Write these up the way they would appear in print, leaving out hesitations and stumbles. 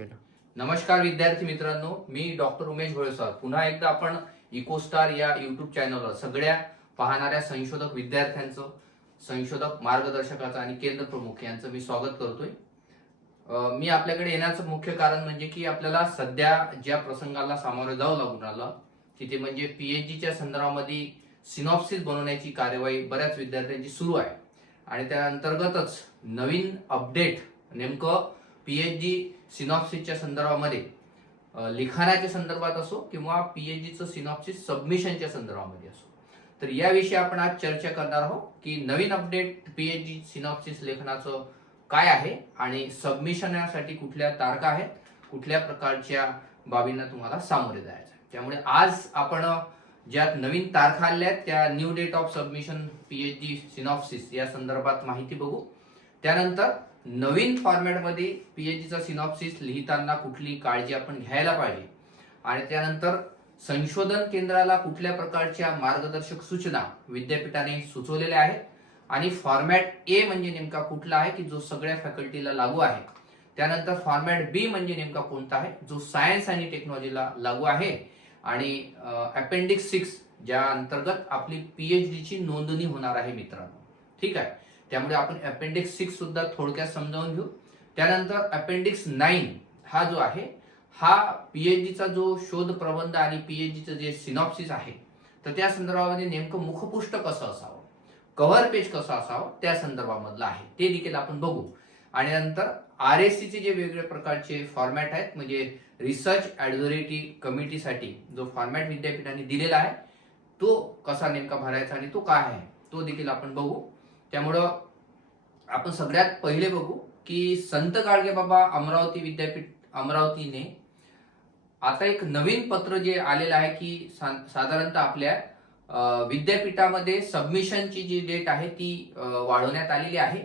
केलं. नमस्कार विद्यार्थी मित्रांनो, मी डॉक्टर उमेश घोळेसर. पुन्हा एकदा आपण इकोस्टार या युट्यूब चॅनलवर सगळ्या पाहणाऱ्या संशोधक विद्यार्थ्यांचं, संशोधक मार्गदर्शकाचं आणि केंद्र प्रमुख यांचं मी स्वागत करतोय. मी आपल्याकडे येण्याचं मुख्य कारण म्हणजे की आपल्याला सध्या ज्या प्रसंगाला सामोरे जावं लागून आलं की ते म्हणजे पीएचडीच्या संदर्भामध्ये सिनॉप्सिस बनवण्याची कार्यवाही बऱ्याच विद्यार्थ्यांची सुरू आहे आणि त्या अंतर्गतच नवीन अपडेट नेमकं पीएचडी सिनॉप्सिसच्या संदर्भामध्ये लिखाणाच्या संदर्भात असो किंवा पीएचडीचं सिनॉप्सिस सबमिशनच्या संदर्भामध्ये असो, तर याविषयी आपण आज चर्चा करणार आहोत की नवीन अपडेट पीएचडी सिनॉप्सिस लेखनाचं काय आहे आणि सबमिशनसाठी कुठल्या तारखा आहेत, कुठल्या प्रकारच्या बाबींना तुम्हाला सामोरे जायचं आहे. त्यामुळे आज आपण ज्या नवीन तारखा आल्या आहेत त्या new date of submission PhD synopsis या संदर्भात माहिती बघू. त्यानंतर नवीन फॉर्मॅटमध्ये पीएचडीचा सिनॉप्सिस लिहिताना कुठली काळजी आपण घ्यायला पाहिजे आणि त्यानंतर संशोधन केंद्राला कुठल्या प्रकारच्या मार्गदर्शक सूचना विद्यापीठाने सुचवलेल्या आहेत आणि फॉर्मॅट ए म्हणजे नेमका कुठला आहे की जो सगळ्या फॅकल्टीला लागू आहे. त्यानंतर फॉर्मॅट बी म्हणजे नेमका कोणता आहे जो सायन्स आणि टेक्नॉलॉजीला लागू आहे आणि अपेंडिक्स 6 ज्या अंतर्गत आपली पीएचडीची नोंदणी होणार आहे मित्रांनो. ठीक आहे, त्यामुळे आपण अपेंडिक्स 6 सुद्धा थोडक्यात समजावून घेऊ. त्यानंतर अपेंडिक्स 9 हा जो आहे हा पीएचडीचा जो शोध प्रबंध आणि पीएचडीचं जे सिनॉप्सिस आहे तर त्या संदर्भामध्ये नेमकं मुखपृष्ठ कसं असावं, कव्हर पेज कसं असावं त्या संदर्भामधलं आहे ते देखील आपण बघू. आणि नंतर आरएससीचे जे वेगवेगळ्या प्रकारचे फॉर्मॅट आहेत म्हणजे रिसर्च ॲडव्हायझरी कमिटीसाठी जो फॉर्मॅट विद्यापीठाने दिलेला आहे तो कसा नेमका भरायचा आणि तो काय आहे तो देखील आपण बघू. त्यामुळं आपण सगळ्यात पहिले बघू की संत गाडगेबाबा अमरावती विद्यापीठ अमरावतीने आता एक नवीन पत्र जे आलेलं आहे की साधारणतः आपल्या विद्यापीठामध्ये सबमिशनची जी डेट आहे ती वाढवण्यात आलेली आहे.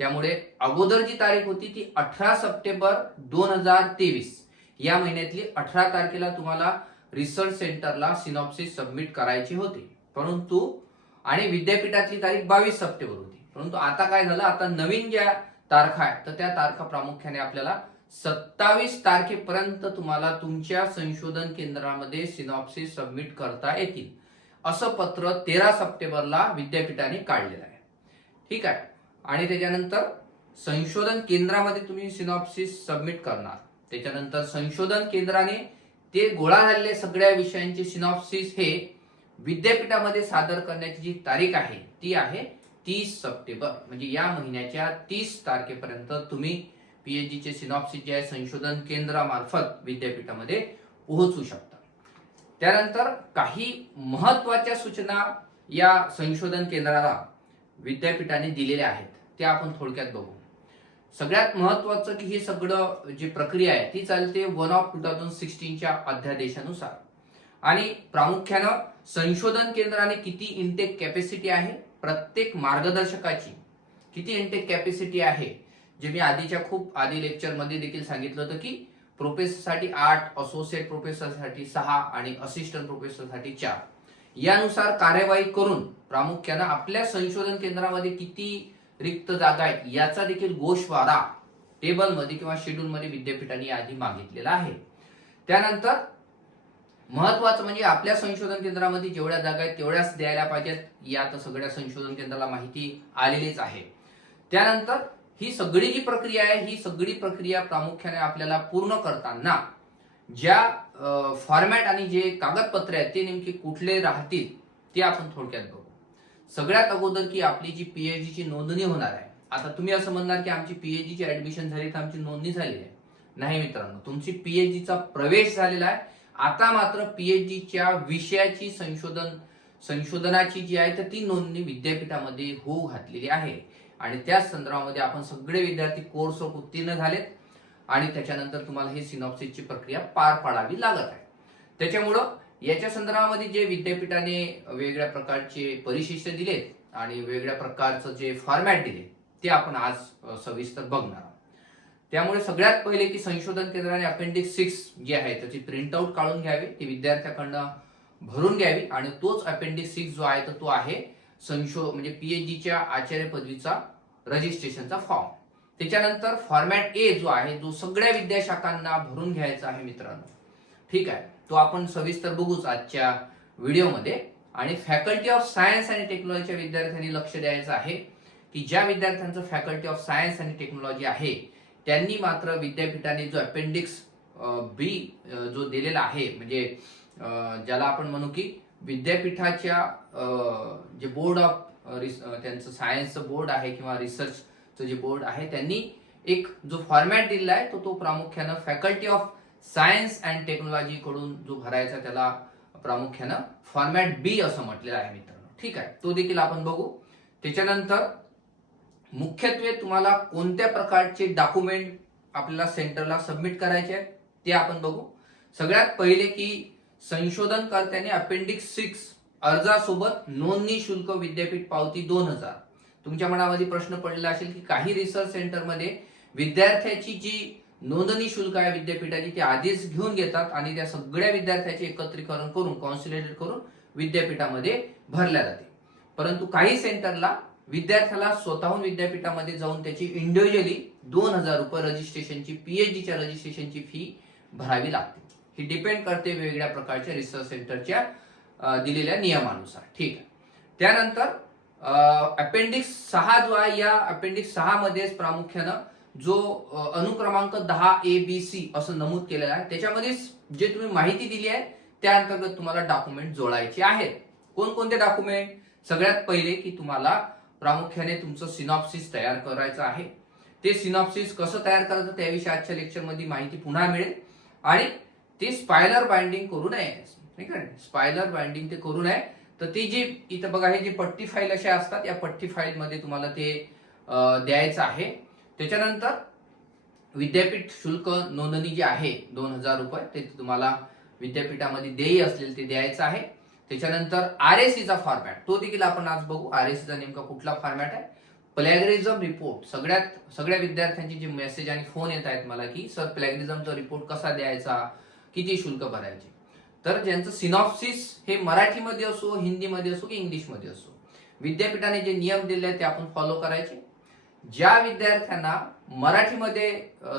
त्यामुळे अगोदर जी तारीख होती ती 18 सप्टेंबर 2023 या महिन्यातली 18 तारखेला तुम्हाला रिसर्च सेंटरला सिनॉप्सिस सबमिट करायची होती, परंतु आणि विद्यापीठातली तारीख 22 सप्टेंबर होती. परंतु आता काय झालं, आता नवीन ज्या तारखा आहेत तर त्या तारखा प्रामुख्याने आपल्याला 27 तारखेपर्यंत तुम्हाला तुमच्या संशोधन केंद्रामध्ये सिनॉप्सिस सबमिट करता येतील असं पत्र 13 सप्टेंबरला विद्यापीठाने काढलेलं आहे. ठीक आहे, आणि त्याच्यानंतर संशोधन केंद्रामध्ये तुम्ही सिनॉप्सिस सबमिट करणार. त्याच्यानंतर संशोधन केंद्राने ते गोळा झालेले सगळ्या विषयांचे सिनॉप्सिस हे विद्यापीठामध्ये सादर करण्याची जी तारीख आहे ती आहे 30 सप्टेंबर. म्हणजे या महिन्याच्या 30 तारखेपर्यंत तुम्ही पीएचडीचे सिनॉप्सिस जे आहे संशोधन केंद्रामार्फत विद्यापीठामध्ये पोहोचू शकता. त्यानंतर काही महत्वाच्या सूचना या संशोधन केंद्राला विद्यापीठाने दिलेल्या आहेत त्या आपण थोडक्यात बघू. सगळ्यात महत्वाचं की हे सगळं जी प्रक्रिया आहे ती चालते 1 ऑफ 2016च्या अध्यादेशानुसार आणि प्रामुख्यानं संशोधन केंद्राने किती इंटेक कॅपॅसिटी आहे, प्रत्येक मार्गदर्शकाची किती इंटेक कॅपॅसिटी आहे, जे मी आधीच्या खूप आधी लेक्चरमध्ये देखील सांगितलं होतं की प्रोफेसरसाठी 8, असोसिएट प्रोफेसरसाठी 6 आणि असिस्टंट प्रोफेसरसाठी 4 यानुसार कार्यवाही करून प्रामुख्यानं आपल्या संशोधन केंद्रामध्ये किती रिक्त जागा आहेत याचा देखील गोषवारा टेबलमध्ये किंवा शेड्यूलमध्ये विद्यापीठाने आधी मागितलेला आहे. त्यानंतर महत्वाचं म्हणजे आपल्या संशोधन केंद्रामध्ये जेवढ्या जागा आहेत तेवढ्याच द्यायला पाहिजेत, या तर सगळ्या संशोधन केंद्राला माहिती आलेलीच आहे. त्यानंतर ही सगळी जी प्रक्रिया आहे ही सगळी प्रक्रिया प्रामुख्याने आपल्याला पूर्ण करताना ज्या फॉर्मॅट आणि जे कागदपत्रे आहेत ते नेमके कुठले राहतील ते आपण थोडक्यात बघू. सगळ्यात अगोदर की आपली जी पीएचडीची नोंदणी होणार आहे. आता तुम्ही असं म्हणणार की आमची पीएचडीची ऍडमिशन झाली तर आमची नोंदणी झालेली आहे. नाही मित्रांनो, तुमची पीएचडीचा प्रवेश झालेला आहे. आता मात्र पीएचडीच्या विषयाची संशोधनाची जी आहे तर ती नोंदणी विद्यापीठामध्ये होऊ घातलेली आहे आणि त्या संदर्भामध्ये आपण सगळे विद्यार्थी कोर्स उत्तीर्ण झालेत आणि त्याच्यानंतर तुम्हाला ही सिनॉप्सिसची प्रक्रिया पार पाडावी लागत आहे. त्याच्यामुळं याच्या संदर्भामध्ये जे विद्यापीठाने वेगवेगळ्या प्रकारचे परिशिष्ट दिलेत आणि वेगवेगळ्या प्रकारचं जे फॉर्मॅट दिले ते आपण आज सविस्तर बघणार आहोत. त्यामुळे सगळ्यात पहिले की संशोधन केंद्राने अपेंडिक्स 6 जे आहे त्याची प्रिंटआउट काढून घ्यावी, ती विद्यार्थ्याकडनं भरून घ्यावी आणि तोच अपेंडिक्स 6 जो आहे तर तो आहे म्हणजे पीएचडीच्या आचार्य पदवीचा रजिस्ट्रेशनचा फॉर्म. त्याच्यानंतर फॉर्मॅट ए जो आहे, जो सगळ्या विद्याशाखांना भरून घ्यायचा आहे मित्रांनो. ठीक आहे, तो आपण सविस्तर बघूच आजच्या व्हिडिओमध्ये. आणि फॅकल्टी ऑफ सायन्स आणि टेक्नॉलॉजीच्या विद्यार्थ्यांनी लक्ष द्यायचं आहे की ज्या विद्यार्थ्यांचं फॅकल्टी ऑफ सायन्स आणि टेक्नॉलॉजी आहे त्यांनी मात्र विद्यापीठाने जो अपेंडिक्स बी जो दिलेला आहे, म्हणजे ज्याला आपण म्हणू की विद्यापीठाच्या जे बोर्ड ऑफ त्यांचं सायन्सचं बोर्ड आहे किंवा रिसर्चचं जे बोर्ड आहे, त्यांनी एक जो फॉर्मॅट दिलेला आहे तो प्रामुख्यानं faculty of science and technology कडून जो भरायचा त्याला प्रामुख्यानं फॉर्मॅट बी असं म्हटलेलं आहे मित्रांनो. ठीक आहे, तो देखील आपण बघू. त्याच्यानंतर मुख्यत्वे तुम्हाला कोणत्या प्रकारचे डॉक्युमेंट आपल्याला सेंटरला सबमिट करायचे आहेत ते आपण बघू. सगळ्यात पहिले की संशोधनकर्त्याने अपेंडिक्स 6 अर्जासोबत नोंदणी शुल्क विद्यापीठ पावती 2000. तुमच्या मनामध्ये प्रश्न पडलेला असेल की काही रिसर्च सेंटरमध्ये विद्यार्थ्याची जी नोंदणी शुल्क आहे विद्यापीठाची ते आधीच घेऊन घेतात आणि त्या सगळ्या विद्यार्थ्याचे एकत्रीकरण करून कॉन्सोलिडेट करून विद्यापीठामध्ये भरल्या जाते. परंतु काही सेंटरला विद्यार्थ्याला स्वतःहून विद्यापीठामध्ये जाऊन त्याची इंडिव्हिज्युअली 2000 रुपये रजिस्ट्रेशनची, पीएचडीच्या रजिस्ट्रेशनची फी भरावी लागते. ही डिपेंड करते वेगवेगळ्या प्रकारच्या रिसर्च सेंटरच्या दिलेल्या नियमानुसार. ठीक आहे, त्यानंतर अपेंडिक्स 6 जो आहे, या अपेंडिक्स 6 मध्येच प्रामुख्यानं जो अनुक्रमांक 10ABC असं नमूद केलेला आहे, त्याच्यामध्ये जे तुम्ही माहिती दिली आहे त्या अंतर्गत तुम्हाला डॉक्युमेंट जोडायचे आहेत. कोणकोणते डॉक्युमेंट? सगळ्यात पहिले की तुम्हाला प्रामुख्याने तुमचं सिनॉप्सिस तयार करायचं आहे. ते सिनॉप्सिस कसं तयार करायचं त्याविषयी आजच्या लेक्चरमध्ये माहिती पुन्हा मिळेल. आणि ते स्पायलर बाइंडिंग करू नये, ठीक आहे, स्पायलर बाइंडिंग ते करू नये. तर ती जी इथं बघा, हे जे पट्टी फाईल अशा असतात, या पट्टी फाईल मध्ये तुम्हाला ते द्यायचं आहे. त्याच्यानंतर विद्यापीठ शुल्क नोंदणी जी आहे 2000 रुपये ते तुम्हाला विद्यापीठामध्ये देय असलेले ते द्यायचं आहे. त्याच्यानंतर आरएसीचा फॉर्मॅट तो देखील आपण आज बघू. आरएसीचा नेमका कुठला फॉर्मॅट आहे? प्लॅगरिझम रिपोर्ट. सगळ्या विद्यार्थ्यांची जे मेसेज आणि फोन येत आहेत मला की सर प्लॅगरिझमचा रिपोर्ट कसा द्यायचा, किती शुल्क भरायचे. तर ज्यांचं सिनॉप्सिस हे मराठीमध्ये असो, हिंदीमध्ये असो की इंग्लिशमध्ये असो, विद्यापीठाने जे नियम दिले आहेत ते आपण फॉलो करायचे. ज्या विद्यार्थ्यांना मराठीमध्ये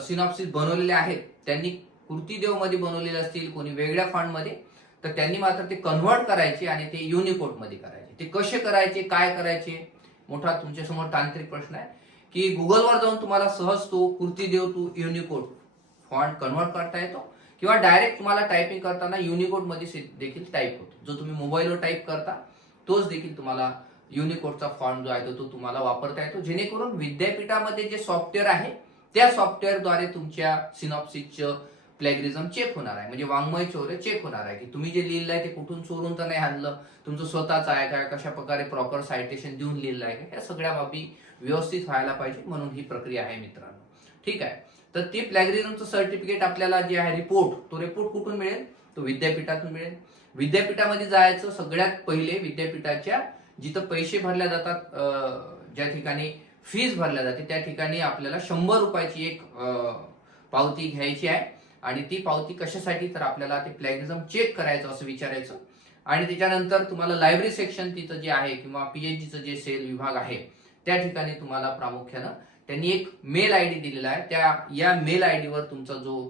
सिनॉप्सिस बनवलेले आहेत त्यांनी कृतीदेव मध्ये बनवलेले असतील, कोणी वेगळ्या फॉन्ट मध्ये, तर त्यांनी मात्र ते कन्व्हर्ट करायचे आणि ते युनिकोड मध्ये करायचे. ते कसे करायचे, काय करायचे, मोठा तुमच्या समोर तांत्रिक प्रश्न आहे की गुगलवर जाऊन तुम्हाला सहज तो कृतीदेव टू युनिकोड फॉन्ट कन्व्हर्ट करता येतो किंवा डायरेक्ट तुम्हाला टायपिंग करताना युनिकोड मध्ये देखील टाईप होतो. जो तुम्ही मोबाईलवर टाईप करता तोच देखील तुम्हाला युनिकोडचा फॉन्ट जो आहे तो तुम्हाला वापरता येतो, जेणेकरून विद्यापीठामध्ये जे सॉफ्टवेअर आहे त्या सॉफ्टवेअरद्वारे तुमच्या सिनॉप्सिसचं प्लॅगरिझम चेक होणार आहे. म्हणजे वाङ्मय चौर्य चेक होणार आहे की तुम्ही जे लिहिलं आहे ते कुठून चोरून तर नाही आणलं, तुमचं स्वतःच आहे का, कशा प्रकारे प्रॉपर सायटेशन देऊन लिहिलं आहे का, या सगळ्या बाबी व्यवस्थित व्हायला पाहिजे. म्हणून ही प्रक्रिया आहे मित्रांनो. ठीक आहे, तर ते प्लॅगरिझमचं सर्टिफिकेट आपल्याला जे आहे रिपोर्ट, तो रिपोर्ट कुठून मिळेल? तो विद्यापीठातून मिळेल. विद्यापीठामध्ये जायचं सगळ्यात पहिले विद्यापीठाच्या जिथं पैसे भरल्या जातात, ज्या ठिकाणी फीस भरल्या जाते त्या ठिकाणी आपल्याला 100 रुपयाची एक पावती घ्यायची आहे. आणि ती पावती कशासाठी? तर आपल्याला ते प्लॅगरिझम चेक करायचं असं विचारायचं. आणि त्याच्यानंतर तुम्हाला लायब्ररी सेक्शन तिथं जे आहे किंवा पीएचडीचं जे सेल विभाग आहे त्या ठिकाणी तुम्हाला प्रामुख्यानं त्यांनी एक मेल आयडी दिलेला आहे. या मेल आयडीवर तुमचा जो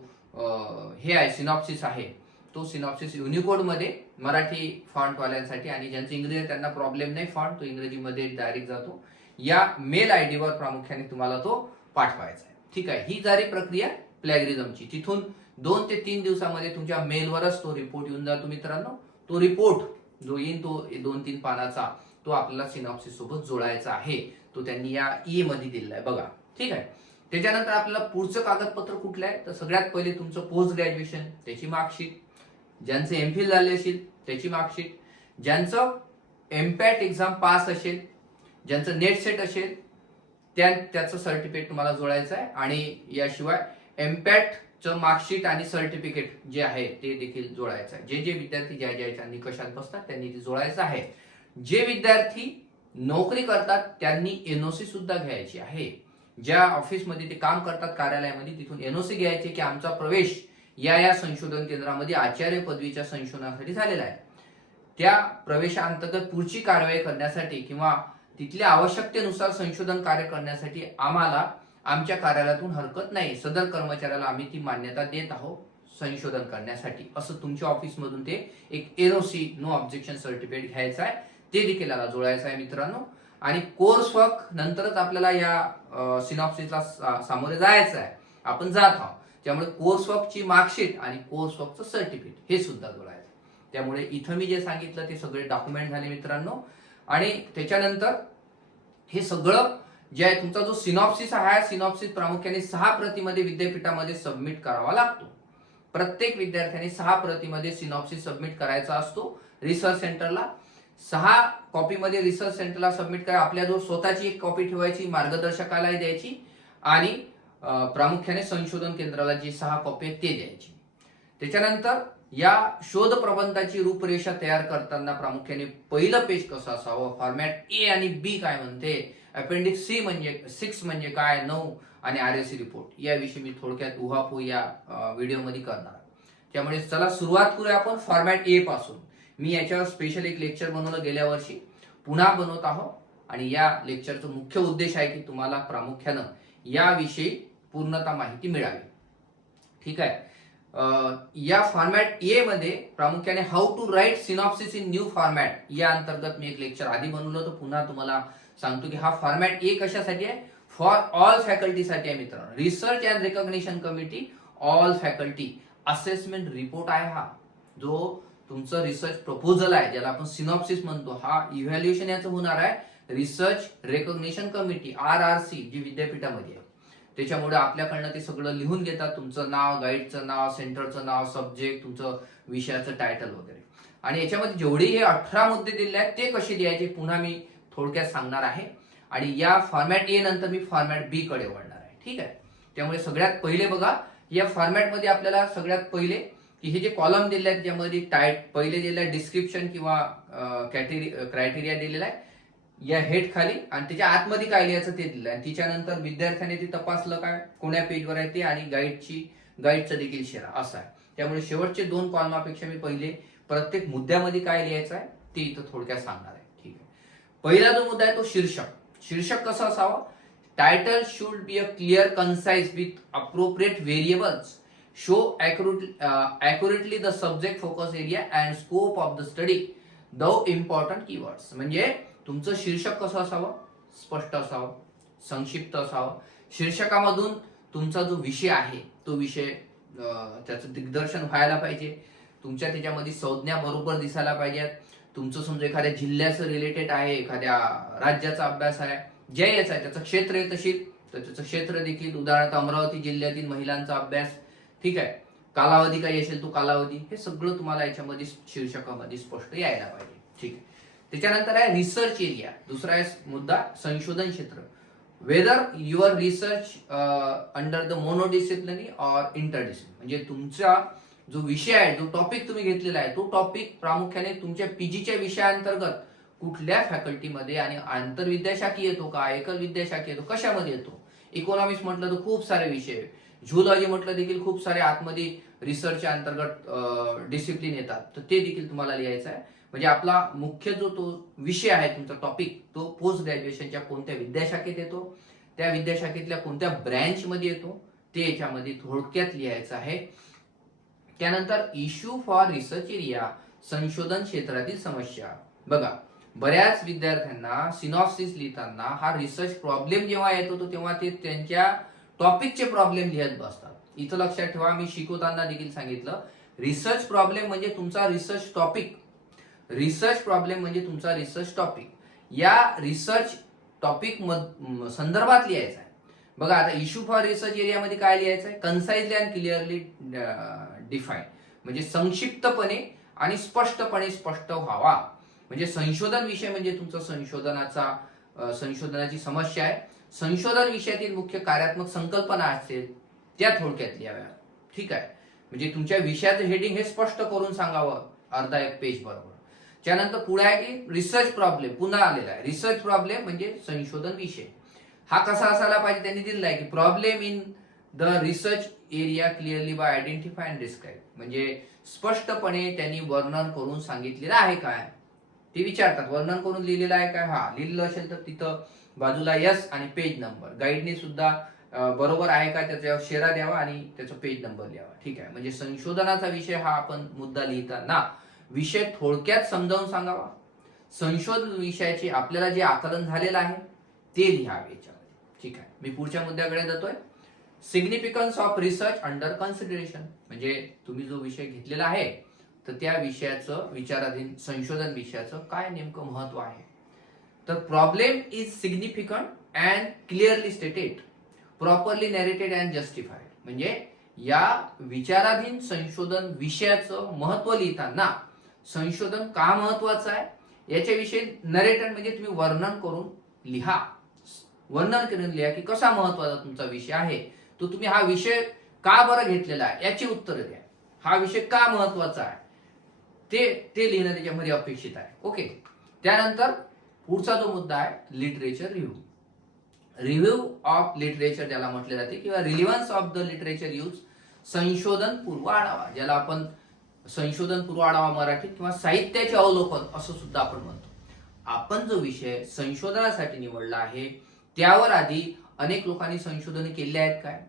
हे आहे सिनॉप्सिस आहे तो सिनॉप्सिस युनिकोड मध्ये मराठी फॉन्ट वाल्यांसाठी, आणि ज्यांचं इंग्रजी त्यांना प्रॉब्लेम नाही, फॉन्ट तो इंग्रजीमध्ये डायरेक्ट जातो. या मेल आयडीवर प्रामुख्याने तुम्हाला तो पाठवायचा आहे. ठीक आहे, ही झाली प्रक्रिया प्लॅगरिझमची. तिथून 2 ते 3 दिवसामध्ये तुमच्या मेलवरच तो रिपोर्ट येऊन जातो मित्रांनो. तो रिपोर्ट जो येईल तो 2-3 पानाचा तो आपल्याला सिनॉप्सिस सोबत जोडायचा आहे. तो त्यांनी या ई मध्ये दिलेला आहे बघा. ठीक आहे, त्याच्यानंतर आपल्याला पुढचं कागदपत्र कुठलं आहे? तर सगळ्यात पहिले तुमचं पोस्ट ग्रॅज्युएशन त्याची मार्कशीट, ज्यांचं एमफिल झाले असेल त्याची मार्कशीट, ज्यांचं एमपॅट एक्झाम पास असेल, ज्यांचं नेट सेट असेल त्याचं सर्टिफिकेट तुम्हाला जोडायचं आहे. आणि याशिवाय एमपॅटचं मार्कशीट आणि सर्टिफिकेट जे आहे ते देखील जोडायचं आहे. जे विद्यार्थी ज्या निकषात बसतात त्यांनी ते जोडायचं आहे. जे विद्यार्थी नोकरी करतात त्यांनी एनओसी सुद्धा घ्यायची आहे. ज्या ऑफिसमध्ये ते काम करतात कार्यालयामध्ये तिथून एनओसी घ्यायचे की आमचा प्रवेश या संशोधन केंद्रामध्ये आचार्य पदवीच्या संशोधनासाठी झालेला आहे. त्या प्रवेशांतर्गत पुढची कारवाई करण्यासाठी किंवा तिथल्या आवश्यकतेनुसार संशोधन कार्य करण्यासाठी आम्हाला आमच्या कार्यालयातून हरकत नाही, सदर कर्मचाऱ्याला आम्ही ती मान्यता देत आहोत संशोधन करण्यासाठी, असं तुमच्या ऑफिसमधून ते एक एनओसी नो ऑब्जेक्शन सर्टिफिकेट घ्यायचं आहे, ते देखील याला जोडायचं आहे मित्रांनो. आणि कोर्स वर्क नंतरच आपल्याला या सिनॉप्सिसला सामोरे जायचं आहे, आपण जात आहोत. त्यामुळे कोर्स वर्कची मार्कशीट आणि कोर्स वर्कचं सर्टिफिकेट हे सुद्धा जोडायचं. त्यामुळे इथं मी जे सांगितलं ते सगळे डॉक्युमेंट झाले मित्रांनो. आणि त्याच्यानंतर हे सगळं जे आहे तुमचा जो सिनॉप्सिस आहे, सिनॉप्सिस प्रामुख्याने 6 प्रतीमध्ये विद्यापीठामध्ये सबमिट करावा लागतो. प्रत्येक विद्यार्थ्याने 6 प्रतीमध्ये सिनॉप्सिस सबमिट करायचा असतो रिसर्च सेंटरला. 6 कॉपीमध्ये रिसर्च सेंटरला सबमिट करा. आपल्या जो स्वतःची एक कॉपी ठेवायची, मार्गदर्शकाला द्यायची आणि प्रामुख्याने संशोधन केंद्राला जी 6 कॉपी आहेत ते द्यायची. त्याच्यानंतर या शोध प्रबंधाची रूपरेषा तयार करताना प्रामुख्याने पहिलं पेज कसं असावं, फॉर्मॅट ए आणि बी काय म्हणते, अपेंडिक्स सी म्हणजे 6 म्हणजे काय, 9 आणि आरएसी रिपोर्ट याविषयी मी थोडक्यात उहापोह या व्हिडिओमध्ये करणार. त्यामुळे चला सुरुवात करूया आपण फॉर्मॅट ए पासून. मी याच्यावर स्पेशल एक लेक्चर बनवलं गेल्या वर्षी, पुन्हा बनवत आहोत. आणि या लेक्चरचा मुख्य उद्देश आहे की तुम्हाला प्रामुख्यानं याविषयी पूर्णता माहिती मिळावी. ठीक आहे. या फॉर्मॅट ए मध्ये प्रामुख्याने how to write synopsis in new format या अंतर्गत मी एक लेक्चर आधी बनवलं होतं. पुन्हा तुम्हाला सांगतो की हा फॉर्मॅट ए कशासाठी आहे, फॉर ऑल फॅकल्टीसाठी आहे मित्रांनो. Research and recognition committee all faculty assessment report आहे हा. जो तुमचं रिसर्च प्रपोजल आहे ज्याला आपण सिनॉप्सिस म्हणतो, हा इव्हॅल्युएशन याचं होणार आहे रिसर्च रेकॉग्निशन कमिटी RRC जी विद्यापीठामध्ये आहे. त्याच्यामुळे आपल्याकडनं ते सगळं लिहून घेतात, तुमचं नाव, गाईडचं नाव, सेंटरचं नाव, सब्जेक्ट, तुमचं विषयाचं टायटल वगैरे. आणि याच्यामध्ये जेवढे हे 18 मुद्दे दिले आहेत ते कसे द्यायचे पुन्हा मी थोडक्यात सांगणार आहे. आणि या फॉर्मॅट ए नंतर मी फॉर्मॅट बी कडे वळणार आहे. ठीक आहे. त्यामुळे सगळ्यात पहिले बघा, या फॉर्मॅटमध्ये आपल्याला सगळ्यात पहिले की हे जे कॉलम दिले आहेत ज्यामध्ये पहिले दिलेलं आहे डिस्क्रिप्शन किंवा क्रायटेरिया दिलेला आहे या हेड खाली, आणि त्याच्या आतमध्ये काय लिहायचं ते दिलं आहे. तिच्यानंतर विद्यार्थ्याने ते तपासलं काय, कोण्या पेजवर आहे ते, आणि गाईडचं देखील शेरा असं आहे. त्यामुळे शेवटचे 2 कॉलमापेक्षा मी पहिले प्रत्येक मुद्द्यामध्ये काय लिहायचं आहे ते इथं थोडक्यात सांगणार आहे. ठीक आहे. पहिला जो मुद्दा आहे तो शीर्षक. शीर्षक कसं असावं, title should be a clear concise with appropriate variables, show accurately the subject focus area and scope of the study, the important keywords. म्हणजे तुमचं शीर्षक कसं असावं, स्पष्ट असावं, संक्षिप्त असावं. शीर्षकामधून तुमचा जो विषय आहे तो विषय त्याचं दिग्दर्शन व्हायला पाहिजे. तुमच्या त्याच्यामध्ये संज्ञा बरोबर दिसायला पाहिजेत. तुमचं समजा एखाद्या जिल्ह्याचं रिलेटेड आहे, एखाद्या राज्याचा अभ्यास आहे, जे याचा आहे त्याचं क्षेत्र येत असेल तर त्याचं क्षेत्र देखील, उदाहरणार्थ अमरावती जिल्ह्यातील महिलांचा अभ्यास, ठीक आहे, कालावधी काही असेल तो कालावधी, हे सगळं तुम्हाला याच्यामध्ये शीर्षकामध्ये स्पष्ट यायला पाहिजे. ठीक आहे. त्याच्यानंतर आहे रिसर्च एरिया. दुसरा आहे मुद्दा संशोधन क्षेत्र. Whether your research under the monodisciplinary or interdisciplinary, म्हणजे तुमचा जो विषय आहे, जो टॉपिक तुम्ही घेतलेला आहे तो टॉपिक प्रामुख्याने तुमच्या पीजीच्या विषयाअंतर्गत कुठल्या फॅकल्टीमध्ये आणि आंतरविद्याशाखी येतो का, एकल विद्याशाखी येतो, कशामध्ये येतो. इकॉनॉमिक्स म्हटलं तर खूप सारे विषय, झूलॉजी म्हटलं देखील खूप सारे आतमध्ये रिसर्चच्या अंतर्गत डिसिप्लिन येतात, तर ते देखील तुम्हाला लिहायचं आहे. म्हणजे आपला मुख्य जो तो विषय आहे तुमचा टॉपिक, तो पोस्ट ग्रॅज्युएशनच्या कोणत्या विद्याशाखेत येतो, त्या विद्याशाखेतल्या कोणत्या ब्रँच मध्ये येतो ते याच्यामध्ये थोडक्यात लिहायचं आहे. त्यानंतर इश्यू फॉर रिसर्च एरिया, संशोधन क्षेत्रातील समस्या. बघा, बऱ्याच विद्यार्थ्यांना सिनॉप्सिस लिहिताना हा रिसर्च प्रॉब्लेम जेव्हा येतो तेव्हा ते त्यांच्या टॉपिकचे प्रॉब्लेम लिहत बसतात. इथं लक्षात ठेवा, मी शिकवताना देखील सांगितलं, रिसर्च प्रॉब्लेम म्हणजे तुमचा रिसर्च टॉपिक. रिसर्च प्रॉब्लेम म्हणजे तुमचा रिसर्च टॉपिक. या रिसर्च टॉपिक संदर्भात लिहायचा आहे. बघा आता इश्यू फॉर रिसर्च एरियामध्ये काय लिहायचं आहे, कन्साइजली अँड क्लिअरली डिफाईन, म्हणजे संक्षिप्तपणे आणि स्पष्टपणे स्पष्ट व्हावा. म्हणजे संशोधन विषय म्हणजे तुमचा संशोधनाची समस्या आहे, संशोधन विषयातील मुख्य कार्यात्मक संकल्पना असतील त्या थोडक्यात लिहाव्या. ठीक आहे. म्हणजे तुमच्या विषयाचं हेडिंग हे स्पष्ट करून सांगावं अर्धा एक पेज बरोबर. त्यानंतर पुढे आहे की रिसर्च प्रॉब्लेम, पुन्हा आलेला आहे. रिसर्च प्रॉब्लेम म्हणजे संशोधन विषय हा कसा असायला पाहिजे, त्यांनी दिलेला आहे की problem in the research area clearly by identify and describe, म्हणजे स्पष्टपणे त्यांनी वर्णन करून सांगितलेलं आहे काय ते विचारतात. वर्णन करून लिहिलेलं आहे काय, हा लिहिलेलं असेल तर तिथं बाजूला यस आणि पेज नंबर, गाईडने सुद्धा बरोबर आहे का त्याच्यावर शेरा द्यावा आणि त्याचा पेज नंबर लिहावा. ठीक आहे. म्हणजे संशोधनाचा विषय हा आपण मुद्दा लिहिताना विषय थोडक्यात समजावून सांगावा. संशोधन विषयाचे आपल्याला जे आकलन झालेलं आहे ते लिहावे याच्यामध्ये. ठीक आहे. मी पुढच्या मुद्द्याकडे जातोय. Significance of research under consideration. म्हणजे तुम्ही जो विषय घेतलेला आहे तर त्या विषयाचं विचाराधीन संशोधन विषयाचं काय नेमकं महत्व आहे. तर problem is significant and clearly stated, properly narrated and justified. म्हणजे या विचाराधीन संशोधन विषयाचं महत्व लिहिताना संशोधन का महत्वाचं आहे याच्याविषयी नरेटर म्हणजे तुम्ही वर्णन करून लिहा. वर्णन करून लिहा की कसा महत्वाचा तुमचा विषय आहे, तो तुम्ही हा विषय का बरं घेतलेला आहे याची उत्तरं द्या. हा विषय का महत्वाचा आहे ते लिहिणं त्याच्यामध्ये अपेक्षित आहे. ओके. त्यानंतर पुढचा जो मुद्दा आहे literature review. Review of literature ज्याला म्हटले जाते किंवा relevance of the literature use, संशोधन पूर्व आढावा, ज्याला आपण संशोधन पूर्व आढावा मराठीत किंवा साहित्याचे अवलोकन असं सुद्धा आपण म्हणतो. आपण जो विषय संशोधनासाठी निवडला आहे त्यावर आधी अनेक लोकांनी संशोधन केले आहेत काय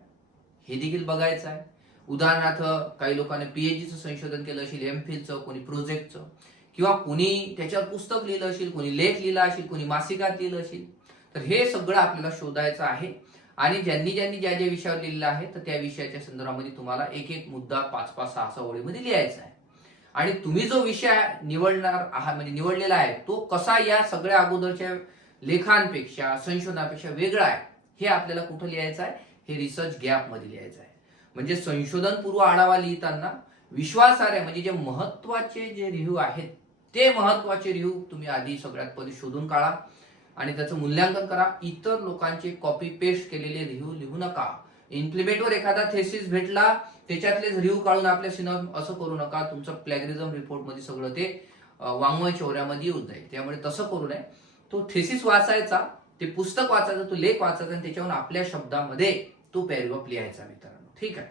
हे देखील बघायचं आहे. उदाहरणार्थ काही लोकांनी पीएचडीचं संशोधन केलं असेल, एमफिलचं, कोणी प्रोजेक्टचं, किंवा कोणी त्याच्यावर पुस्तक लिहिलं असेल, कोणी लेख लिहिला असेल, कोणी मासिकात लिहिलं असेल. तर हे सगळं आपल्याला शोधायचं आहे आणि ज्यांनी ज्या ज्या विषयावर लिहिलेलं आहे तर त्या विषयाच्या संदर्भामध्ये तुम्हाला एक एक मुद्दा 5-5, 6-6 ओळीमध्ये लिहायचा आहे. आणि तुम्ही जो विषय निवडणार आहात म्हणजे निवडलेला आहे तो कसा या सगळ्या अगोदरच्या लेखांपेक्षा संशोधनापेक्षा वेगळा आहे हे आपल्याला कुठं लिहायचं आहे, हे रिसर्च गॅप मध्ये लिहायचं आहे. म्हणजे संशोधन पूर्व आढावा लिहिताना विश्वासार्ह म्हणजे जे महत्वाचे जे रिव्ह्यू आहेत ते महत्वाचे रिव्ह्यू तुम्ही आधी सगळ्यात पहिले शोधून काढा आणि त्याचं मूल्यांकन करा. इतर लोकांचे कॉपी पेस्ट केलेले रिव्ह्यू लिहू नका. इम्प्लिमेंटवर एखादा थेसिस भेटला त्याच्यातलेच रिव्ह्यू काढून आपल्या सिनेमा असं करू नका. तुमचं प्लॅगरिझम रिपोर्ट मध्ये सगळं ते वाङ्मय चौऱ्यामध्ये येऊन जाईल. त्यामुळे तसं करू नये. तो थेसिस वाचायचा, ते पुस्तक वाचायचं, तो लेख वाचायचा आणि त्याच्यावर आपल्या शब्दामध्ये तो पॅरेग्राफ लिहायचा मित्रांनो. ठीक आहे.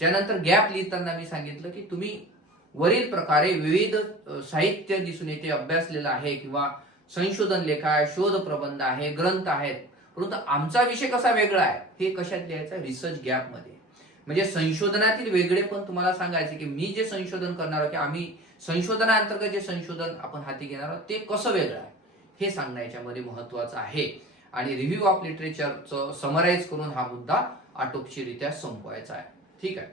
त्यानंतर गॅप लिहिताना मी सांगितलं की तुम्ही वरील प्रकारे विविध साहित्य दिसून येते अभ्यासलेलं आहे किंवा संशोधन लेख आहे, शोध प्रबंध आहे, ग्रंथ आहेत, परंतु आमचा विषय कसा वेगळा आहे हे कशात लिहायचा, रिसर्च गॅप मध्ये. म्हणजे संशोधनातील वेगळे पण तुम्हाला सांगायचे की मी जे संशोधन करणार आहोत की आम्ही संशोधनाअंतर्गत जे संशोधन आपण हाती घेणार आहोत ते कसं वेगळं आहे हे सांगणं याच्यामध्ये महत्वाचं आहे. आणि रिव्ह्यू ऑफ लिटरेचरचं समराईज करून हा मुद्दा आटोपशीरित्या संपवायचा आहे. ठीक आहे.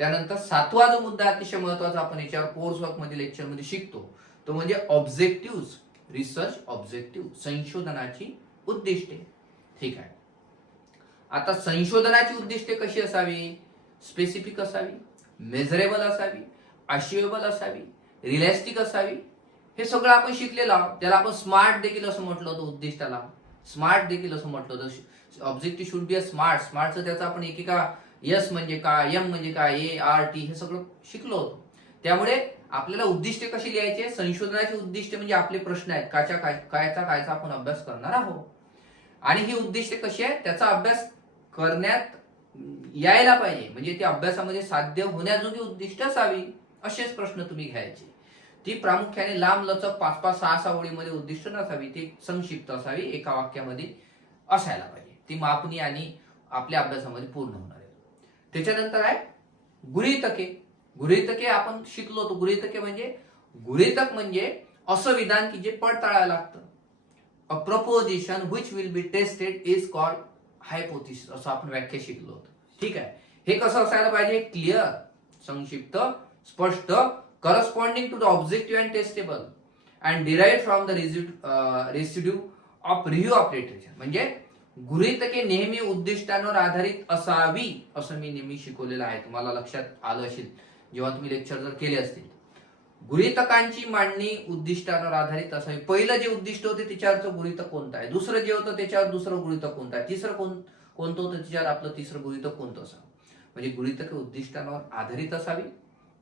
त्यानंतर 7वा जो मुद्दा अतिशय महत्वाचा आपण याच्यावर कोर्स वर्क मध्ये लेक्चर मध्ये शिकतो तो म्हणजे ऑब्जेक्टिव्ह, रिसर्च ऑब्जेक्टिव्ह, संशोधनाची उद्दिष्टे. ठीक आहे. आता संशोधनाची उद्दिष्टे कशी असावी, स्पेसिफिक असावी, मेजरेबल असावी, अचिवेबल असावी, रिअलिस्टिक असावी, हे सगळं आपण शिकलेलं आहोत. त्याला आपण स्मार्ट देखील असं म्हटलं होतं, उद्दिष्टाला स्मार्ट देखील असं म्हटलं होतं. Objective should be a smart. स्मार्टचं त्याचं आपण एकेका यस म्हणजे काय, एम म्हणजे काय, ए आर टी हे सगळं शिकलो होतो. त्यामुळे आपल्याला उद्दिष्टे कशी लिहायचे, संशोधनाचे उद्दिष्ट म्हणजे आपले प्रश्न आहेत कायचा आपण अभ्यास करणार आहोत आणि ही उद्दिष्टे कशी आहेत त्याचा अभ्यास करण्यात यायला पाहिजे. म्हणजे ते अभ्यासामध्ये साध्य होण्याजोगी उद्दिष्ट असावी असेच प्रश्न तुम्ही घ्यायचे. ती प्रामुख्याने लांब लचक 5-5, 6-6 ओळीमध्ये उद्दिष्ट नसावी, ती संक्षिप्त असावी, एका वाक्यामध्ये असायला पाहिजे. ती मापणी आणि आपल्या अभ्यासामध्ये पूर्ण होणार आहे. त्याच्यानंतर आहे गृहीतके. गृहीतके आपण शिकलो होतो. गृहीतक म्हणजे असं विधान की जे पडताळायला लागतं. A proposition which will be tested is called hypothesis असं आपण व्याख्या शिकलो होतो. ठीक आहे. हे कसं असायला पाहिजे, क्लिअर, संक्षिप्त, स्पष्ट, corresponding to the objective and testable and derived from the residue of review of literature. म्हणजे गृहीतके नेहमी उद्दिष्टांवर आधारित असावी असं मी नेहमी शिकवलेलं आहे. तुम्हाला लक्षात आलं असेल जेव्हा तुम्ही लेक्चर जर केले असतील. गृहीतकांची मांडणी उद्दिष्टांवर आधारित असावी. पहिलं जे उद्दिष्ट होते त्याच्यावरचं गृहीतक कोणतं आहे, दुसरं जे होतं त्याच्यावर दुसरं गृहीतक कोणतं आहे, तिसरं कोणतं होतं त्याच्यावर आपलं तिसरं गृहीतक कोणतं असावं. म्हणजे गृहीतके उद्दिष्टांवर आधारित असावी.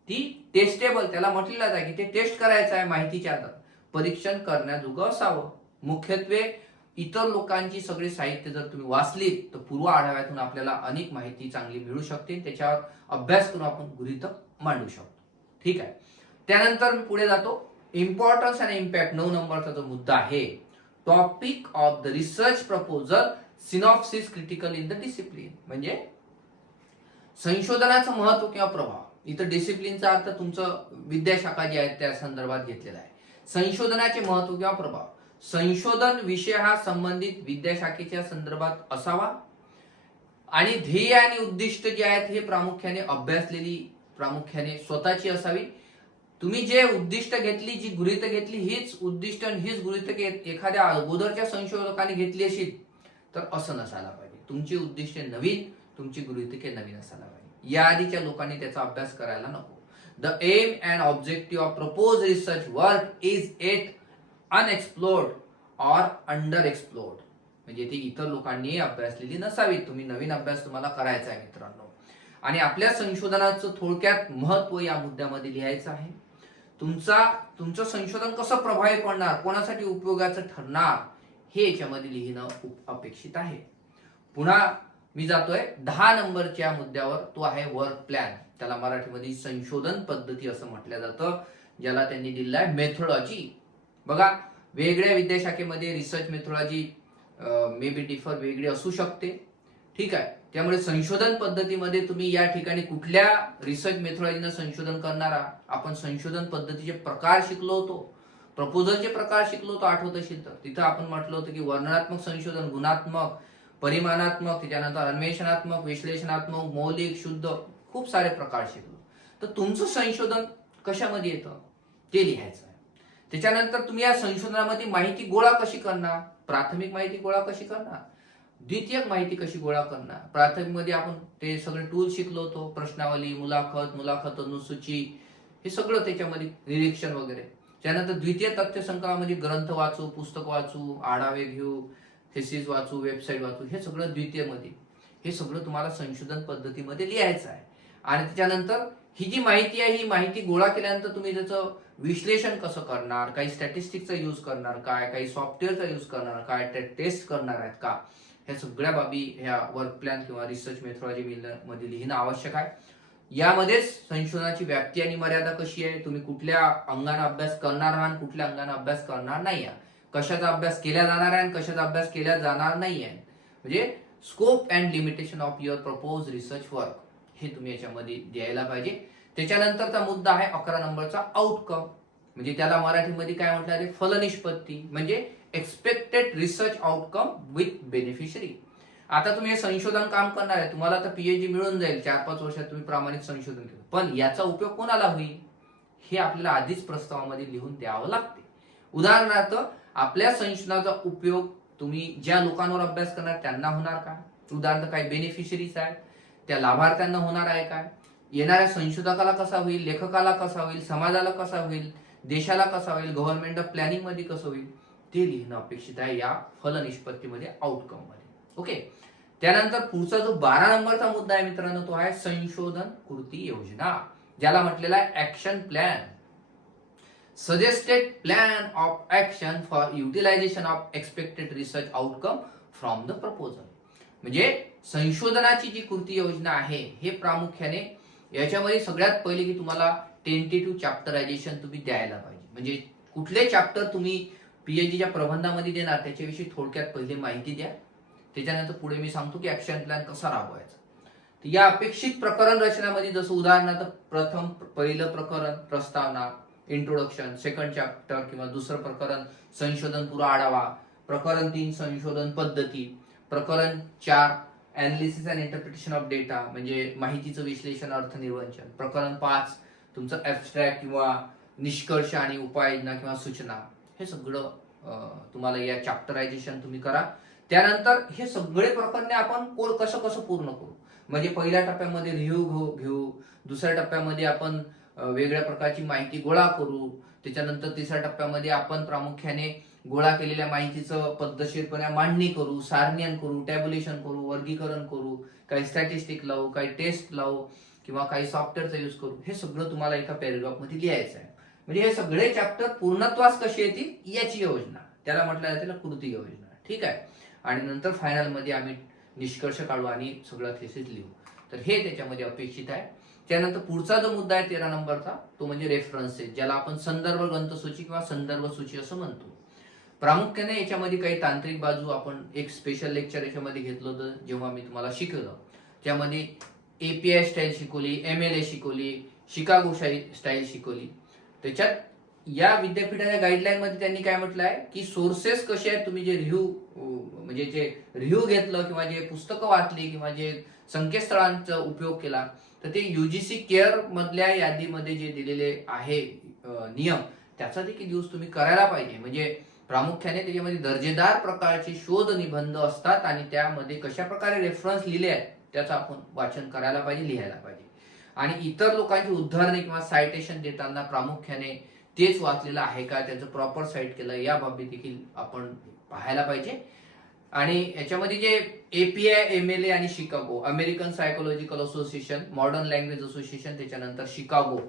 ती टेस्टेबल, त्याला म्हटलेलं आहे की ते टेस्ट करायचं आहे माहितीच्या आधार, परीक्षण करण्याजोगं असावं. मुख्यत्वे इतर लोकांची सगळी साहित्य जर तुम्ही वाचलीत तर पूर्व आढाव्यातून आपल्याला अनेक माहिती चांगली मिळू शकते. त्याच्यावर अभ्यास करून आपण गृहीतक मांडू शकतो. ठीक आहे. त्यानंतर मी पुढे जातो. इम्पॉर्टन्स आणि इम्पॅक्ट 9 नंबरचा जो मुद्दा आहे, topic of the research proposal synopsis critical in the discipline. म्हणजे संशोधनाचं महत्व किंवा प्रभाव. इथं डिसिप्लिनचा अर्थ तुमचं विद्याशाखा जी आहे त्या संदर्भात घेतलेला आहे. संशोधनाचे महत्व किंवा प्रभाव. संशोधन विषय हा संबंधित विद्याशाखेच्या संदर्भात असावा आणि ध्येय आणि उद्दिष्ट जे आहेत हे प्रामुख्याने अभ्यासलेली, प्रामुख्याने स्वतःची असावी. तुम्ही जे उद्दिष्ट घेतली, जी गृहीत घेतली, हीच उद्दिष्ट आणि हीच गृहीत एखाद्या अगोदरच्या संशोधकांनी घेतली असेल तर असं नसायला पाहिजे. तुमची उद्दिष्टे नवीन, तुमची गृहीतके नवीन असायला पाहिजे. या आधीच्या लोकांनी त्याचा अभ्यास करायला नको. The aim and objective of propose research work is at unexplored or under explored. म्हणजे ती इतर लोकांनी अभ्यासलेली नसावी. तुम्ही नवीन अभ्यास तुम्हाला करायचा आहे मित्रांनो. आणि आपल्या संशोधनाचं थोडक्यात महत्व या मुद्द्यामध्ये लिहायचं आहे. तुमचं संशोधन कसं प्रभावी पडणार, कोणासाठी उपयोगाचं ठरणार, हे याच्यामध्ये लिहिणं खूप अपेक्षित आहे. पुन्हा मी जातोय 10 नंबरच्या मुद्द्यावर. तो आहे वर्क प्लॅन. त्याला मराठीमध्ये संशोधन पद्धती असं म्हटलं जातं, ज्याला त्यांनी दिलेला आहे मेथोडॉलॉजी. बघा, वेगळ्या विद्याशाखेमध्ये research methodology may be differ वेगळी असू शकते. ठीक आहे. त्यामुळे संशोधन पद्धतीमध्ये तुम्ही या ठिकाणी कुठल्या रिसर्च मेथोडॉलॉजीनं संशोधन करणारा, आपण संशोधन पद्धतीचे प्रकार शिकलो होतो, प्रपोजलचे प्रकार शिकलो होतो आठवत असेल तर. तिथं आपण म्हटलं होतं की वर्णनात्मक संशोधन, गुणात्मक, परिमाणात्मक, त्याच्यानंतर अन्वेषणात्मक, विश्लेषणात्मक, मौलिक, शुद्ध, खूप सारे प्रकार शिकलो. तर तुमचं संशोधन कशामध्ये येतं ते लिहायचं आहे. त्याच्यानंतर तुम्ही या संशोधनामध्ये माहिती गोळा कशी करणार, प्राथमिक माहिती गोळा कशी करणार, द्वितीयक माहिती कशी गोळा करणार. प्राथमिक मध्ये आपण ते सगळे टूल शिकलो होतो, प्रश्नावली, मुलाखत अनुसूची, हे सगळं त्याच्यामध्ये निरीक्षण वगैरे. त्यानंतर द्वितीय तथ्य संकलनामध्ये ग्रंथ वाचू, पुस्तक वाचू, आढावे घेऊ, थेसिस वाचू, वेबसाईट वाचू, हे सगळं द्वितीय मध्ये. हे सगळं तुम्हाला संशोधन पद्धतीमध्ये लिहायचं आहे. आणि त्याच्यानंतर ही जी माहिती आहे, ही माहिती गोळा केल्यानंतर तुम्ही त्याचं विश्लेषण कसं करणार, काही स्टॅटिस्टिक्सचा यूज करणार काय, काही सॉफ्टवेअरचा यूज करणार काय, टेस्ट करणार आहेत का, ह्या सगळ्या बाबी ह्या वर्क प्लॅन किंवा रिसर्च मेथोडॉलॉजी मध्ये लिहिणं आवश्यक आहे. यामध्येच संशोधनाची व्याप्ती आणि मर्यादा कशी आहे, तुम्ही कुठल्या अंगाने अभ्यास करणार आहात, कुठल्या अंगाने अभ्यास करणार नाही आहे, कशाचा अभ्यास केला जाणार आहे आणि कशाचा अभ्यास केला जाणार नाही आहे. म्हणजे scope and limitation of your propose research work, हे तुम्ही याच्यामध्ये द्यायला पाहिजे. त्याच्यानंतरचा मुद्दा आहे 11 नंबरचा आउटकम. म्हणजे त्याला मराठीमध्ये काय म्हटलं आहे, फलनिष्पत्ती. म्हणजे expected research outcome with beneficiary. आता तुम्ही हे संशोधन काम करणार आहे, तुम्हाला तर पीएचडी मिळून जाईल, 4-5 वर्षात तुम्ही प्रामाणिक संशोधन केलं, पण याचा उपयोग कोणाला होईल हे आपल्याला आधीच प्रस्तावामध्ये लिहून द्यावं लागते. उदाहरणार्थ, आपल्या संशोधनाचा उपयोग तुम्ही ज्या लोकांवर अभ्यास करणार त्यांना होणार का, उदाहरणार्थ काही बेनिफिशरीज आहेत त्या लाभार्थ्यांना होणार आहे काय, येणाऱ्या संशोधकाला कसा होईल, लेखकाला कसा होईल, समाजाला कसा होईल, देशाला कसा होईल, गव्हर्नमेंट ऑफ प्लॅनिंग मध्ये कसं होईल, ते लिहिणं अपेक्षित आहे या फलनिष्पत्तीमध्ये, आउटकम मध्ये. ओके. त्यानंतर पुढचा जो 12 नंबरचा मुद्दा आहे मित्रांनो, तो आहे संशोधन कृती योजना, ज्याला म्हटलेला आहे action plan. Suggested plan of action for utilization of expected research outcome from the proposal. म्हणजे संशोधनाची जी कृती योजना आहे, हे प्रामुख्याने याच्यामध्ये सगळ्यात पहिले की तुम्हाला टेंटेटिव्ह चॅप्टरायझेशन तुम्ही द्यायला पाहिजे. म्हणजे कुठले चॅप्टर तुम्ही पीएचडीच्या प्रबंधामध्ये देणार त्याच्याविषयी थोडक्यात पहिले माहिती द्या. त्याच्यानंतर पुढे मी सांगतो की ऍक्शन प्लॅन कसा राबवायचा. तर या अपेक्षित प्रकरण रचनामध्ये जसं उदाहरणार्थ पहिलं प्रकरण प्रस्तावना, इंट्रोडक्शन, सेकंड चॅप्टर किंवा दुसरं प्रकरण संशोधन पूर्व आढावा, प्रकरण 3 संशोधन पद्धती, प्रकरण 4 analysis and interpretation of data म्हणजे माहितीचं विश्लेषण, अर्थ निर्वचन, प्रकरण 5 तुमचं ऍब्स्ट्रॅक्ट किंवा निष्कर्ष आणि उपाययोजना किंवा सूचना, हे सगळं तुम्हाला या चॅप्टरायझेशन तुम्ही करा. त्यानंतर हे सगळे प्रकरणे आपण कसं पूर्ण करू. म्हणजे पहिल्या टप्प्यामध्ये रिव्ह्यू घेऊ, दुसऱ्या टप्प्यामध्ये आपण वेगळ्या प्रकारची माहिती गोळा करू, त्याच्यानंतर तिसऱ्या टप्प्यामध्ये आपण प्रामुख्याने गोळा केलेल्या माहितीचं पद्धतशीरपणे मांडणी करू, सारणीकरण करू, टॅब्युलेशन करू, वर्गीकरण करू, काही स्टॅटिस्टिक लावू, काही टेस्ट लावू किंवा काही सॉफ्टवेअरचा यूज करू. हे सगळं तुम्हाला एका पॅरेग्राफ मध्ये लिहायचं आहे. म्हणजे हे सगळे चॅप्टर पूर्णत्वास कसे येतील याची योजना, त्याला म्हटलं जाते कृती योजना. ठीक आहे. आणि नंतर फायनल मध्ये आम्ही निष्कर्ष काढू आणि सगळं थेसिस लिहू. तर हे त्याच्यामध्ये अपेक्षित आहे. त्यानंतर पुढचा जो मुद्दा आहे 13 नंबरचा, तो म्हणजे रेफरन्सेस, ज्याला आपण संदर्भ ग्रंथसूची किंवा संदर्भ सूची असं म्हणतो. प्रामुख्याने याच्यामध्ये काही तांत्रिक बाजू आपण एक स्पेशल लेक्चर याच्यामध्ये घेतलं होतं जेव्हा मी तुम्हाला शिकवलं, त्यामध्ये API स्टाईल शिकवली, MLA शिकवली, शिकागो स्टाईल शिकवली. त्याच्यात या विद्यापीठाच्या गाईडलाईन मध्ये त्यांनी काय म्हटलं आहे की सोर्सेस कसे आहेत, तुम्ही जे म्हणजे जे रिव्ह्यू घेतलं किंवा जे पुस्तकं वाचली किंवा जे संकेतस्थळांचा उपयोग केला, तर ते UGC केअर मधल्या यादीमध्ये जे दिलेले आहे नियम, त्याचा देखील यूज तुम्ही करायला पाहिजे. म्हणजे प्रामुख्याने त्याच्यामध्ये दर्जेदार प्रकारचे शोध निबंध असतात आणि त्यामध्ये कशा प्रकारे रेफरन्स लिहिले आहेत त्याचं आपण वाचन करायला पाहिजे, लिहायला पाहिजे. आणि इतर लोकांची उदाहरणे किंवा सायटेशन देताना प्रामुख्याने तेच वाचलेलं आहे का, त्याचं प्रॉपर साईट केलं, या बाबी देखील आपण पाहायला पाहिजे. आणि याच्यामध्ये जे API, MLA आणि Chicago, American Psychological Association, Modern Language Association, त्याच्यानंतर Chicago,